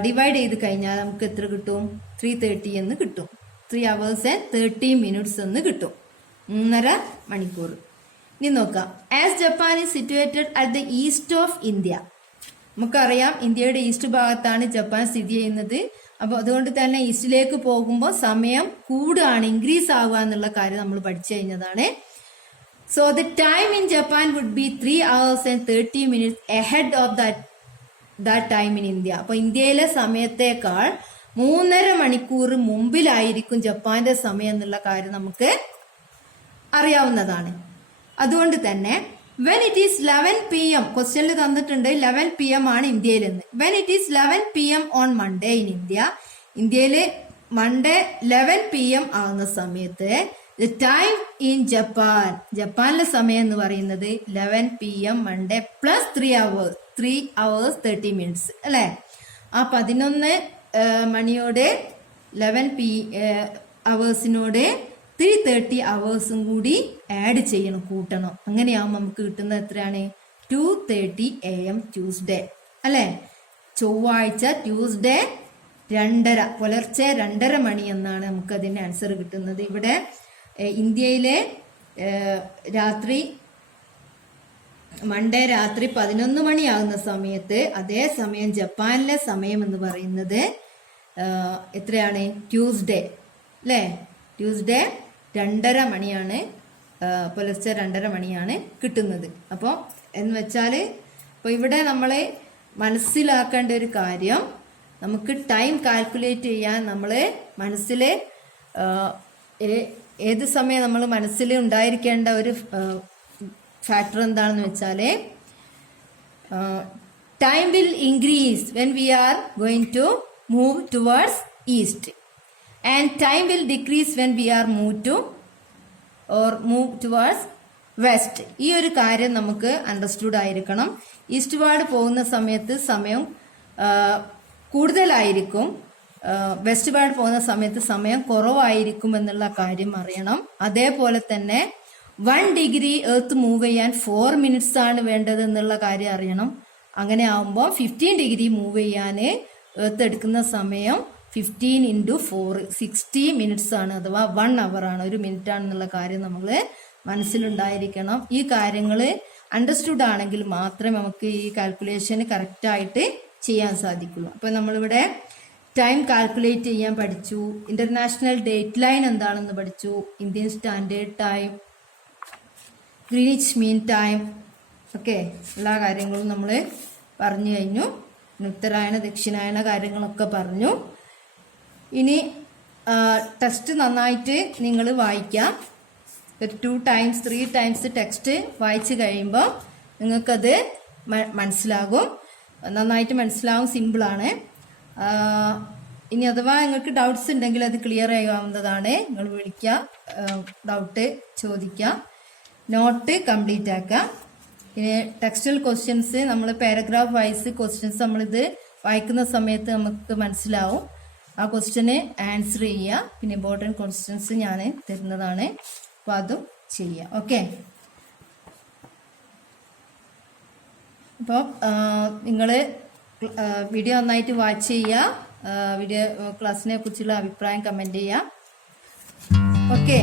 ഡിവൈഡ് ചെയ്ത് കഴിഞ്ഞാൽ നമുക്ക് എത്ര കിട്ടും? 330 എന്ന് കിട്ടും. 3 hours and 30 minutes എന്ന് കിട്ടും. 3.5 മണിക്കൂർ. ഇനി നോക്കാം. As Japan is situated at the east of India. നമുക്കറിയാം ഇന്ത്യയുടെ ഈസ്റ്റ് ഭാഗത്താണ് ജപ്പാൻ സ്ഥിതി ചെയ്യുന്നത്. അപ്പൊ അതുകൊണ്ട് തന്നെ ഈസ്റ്റിലേക്ക് പോകുമ്പോൾ സമയം കൂടുകയാണ്, ഇൻക്രീസ് ആവുക എന്നുള്ള കാര്യം നമ്മൾ പഠിച്ചു കഴിഞ്ഞതാണ്. So the time in Japan would be 3 hours and 30 minutes ahead of that time in India. അപ്പൊ ഇന്ത്യയിലെ സമയത്തേക്കാൾ 3.5 മണിക്കൂർ മുമ്പിലായിരിക്കും ജപ്പാന്റെ സമയം എന്നുള്ള കാര്യം നമുക്ക് അറിയാവുന്നതാണ്. അതുകൊണ്ട് തന്നെ when it is 11 PM, ക്വസ്റ്റ്യനിൽ തന്നിട്ടുണ്ട് 11 PM ആണ് ഇന്ത്യയിൽ എന്ന്. when it is 11 PM on Monday in India, ഇന്ത്യയിൽ മൺഡേ 11 PM ആകുന്ന സമയത്ത് the time in Japan, ജപ്പാനിലെ സമയം എന്ന് പറയുന്നത് 11 PM Monday plus 3 hours 30 minutes അല്ലെ. ആ 11 മണിയോടെ 11 അവേഴ്സിനോട് 330 അവേഴ്സും കൂടി ആഡ് ചെയ്യണം, കൂട്ടണം. അങ്ങനെയാവുമ്പോൾ നമുക്ക് കിട്ടുന്നത് എത്രയാണ്? 2:30 AM ട്യൂസ്ഡേ അല്ലെ. ചൊവ്വാഴ്ച ട്യൂസ്ഡേ 2:30 പുലർച്ചെ 2:30 മണി എന്നാണ് നമുക്ക് അതിന്റെ ആൻസർ കിട്ടുന്നത്. ഇവിടെ ഇന്ത്യയിലെ രാത്രി മൺഡേ രാത്രി 11 മണിയാകുന്ന സമയത്ത് അതേ സമയം ജപ്പാനിലെ സമയം എന്ന് പറയുന്നത് എത്രയാണ്? ട്യൂസ്ഡേ അല്ലേ. ട്യൂസ്ഡേ 2:30 മണിയാണ്, പുലർച്ചെ 2:30 മണിയാണ് കിട്ടുന്നത്. അപ്പോൾ എന്ന് വെച്ചാൽ ഇപ്പോൾ ഇവിടെ നമ്മൾ മനസ്സിലാക്കേണ്ട ഒരു കാര്യം, നമുക്ക് ടൈം കാൽക്കുലേറ്റ് ചെയ്യാൻ നമ്മൾ മനസ്സിൽ ഏത് സമയം നമ്മൾ മനസ്സിൽ ഉണ്ടായിരിക്കേണ്ട ഒരു ഫാക്ടർ എന്താണെന്ന് വെച്ചാൽ time will increase when we are going to move towards east and time will decrease when we are move towards west. ഈ ഒരു കാര്യം നമുക്ക് അണ്ടർസ്റ്റുഡ് ആയിരിക്കണം. ഈസ്റ്റ് വാർഡ് പോകുന്ന സമയത്ത് സമയം കൂടുതലായിരിക്കും, വെസ്റ്റ് വാർഡ് പോകുന്ന സമയത്ത് സമയം കുറവായിരിക്കും എന്നുള്ള കാര്യം അറിയണം. അതേപോലെ തന്നെ 1 ഡിഗ്രി എർത്ത് മൂവ് ചെയ്യാൻ 4 മിനിറ്റ്സ് ആണ് വേണ്ടത് എന്നുള്ള കാര്യം അറിയണം. അങ്ങനെ ആവുമ്പോൾ 15 ഡിഗ്രി മൂവ് ചെയ്യാൻ എർത്ത് എടുക്കുന്ന സമയം 15 ഇൻറ്റു 4 60 മിനിറ്റ്സ് ആണ്, അഥവാ 1 hour ആണ്, 1 മിനിറ്റ് ആണെന്നുള്ള കാര്യം നമ്മൾ മനസ്സിലുണ്ടായിരിക്കണം. ഈ കാര്യങ്ങൾ അണ്ടർസ്റ്റുഡ് ആണെങ്കിൽ മാത്രമേ നമുക്ക് ഈ കാൽക്കുലേഷന് കറക്റ്റായിട്ട് ചെയ്യാൻ സാധിക്കുള്ളൂ. അപ്പോൾ നമ്മളിവിടെ ടൈം കാൽക്കുലേറ്റ് ചെയ്യാൻ പഠിച്ചു, ഇന്റർനാഷണൽ ഡേറ്റ് ലൈൻ എന്താണെന്ന് പഠിച്ചു, Indian standard time, Greenwich Mean time, okay, എല്ലാ കാര്യങ്ങളും നമ്മൾ പറഞ്ഞു കഴിഞ്ഞു. ഉത്തരായണ ദക്ഷിണായന കാര്യങ്ങളൊക്കെ പറഞ്ഞു. ഇനി ടെക്സ്റ്റ് നന്നായിട്ട് നിങ്ങൾ വായിക്കാം. ഒരു 2 times 3 times ടെക്സ്റ്റ് വായിച്ചു കഴിയുമ്പോൾ നിങ്ങൾക്കത് മനസ്സിലാകും, നന്നായിട്ട് മനസ്സിലാവും, സിമ്പിളാണ്. ഇനി അഥവാ നിങ്ങൾക്ക് ഡൗട്ട്സ് ഉണ്ടെങ്കിൽ അത് ക്ലിയർ ചെയ്യാവുന്നതാണ്. നിങ്ങൾ വിളിക്കുക, ഡൗട്ട് ചോദിക്കാം, നോട്ട് കംപ്ലീറ്റ് ആക്കാം. ഇനി ടെക്സ്റ്റൽ ക്വസ്റ്റ്യൻസ് നമ്മൾ പാരഗ്രാഫ് വൈസ് ക്വസ്റ്റ്യൻസ് നമ്മളിത് വായിക്കുന്ന സമയത്ത് നമുക്ക് മനസ്സിലാവും. ആ ക്വസ്റ്റ്യന് ആൻസർ ചെയ്യുക. പിന്നെ ഇമ്പോർട്ടൻറ്റ് ക്വസ്റ്റ്യൻസ് ഞാൻ തരുന്നതാണ്, അപ്പോൾ അതും ചെയ്യുക. ഓക്കെ, അപ്പോൾ നിങ്ങൾ വീഡിയോ നന്നായിട്ട് വാച്ച് ചെയ്യുക. വീഡിയോ ക്ലാസ്സിനെ കുറിച്ചുള്ള അഭിപ്രായം കമൻറ്റ് ചെയ്യുക. ഓക്കെ.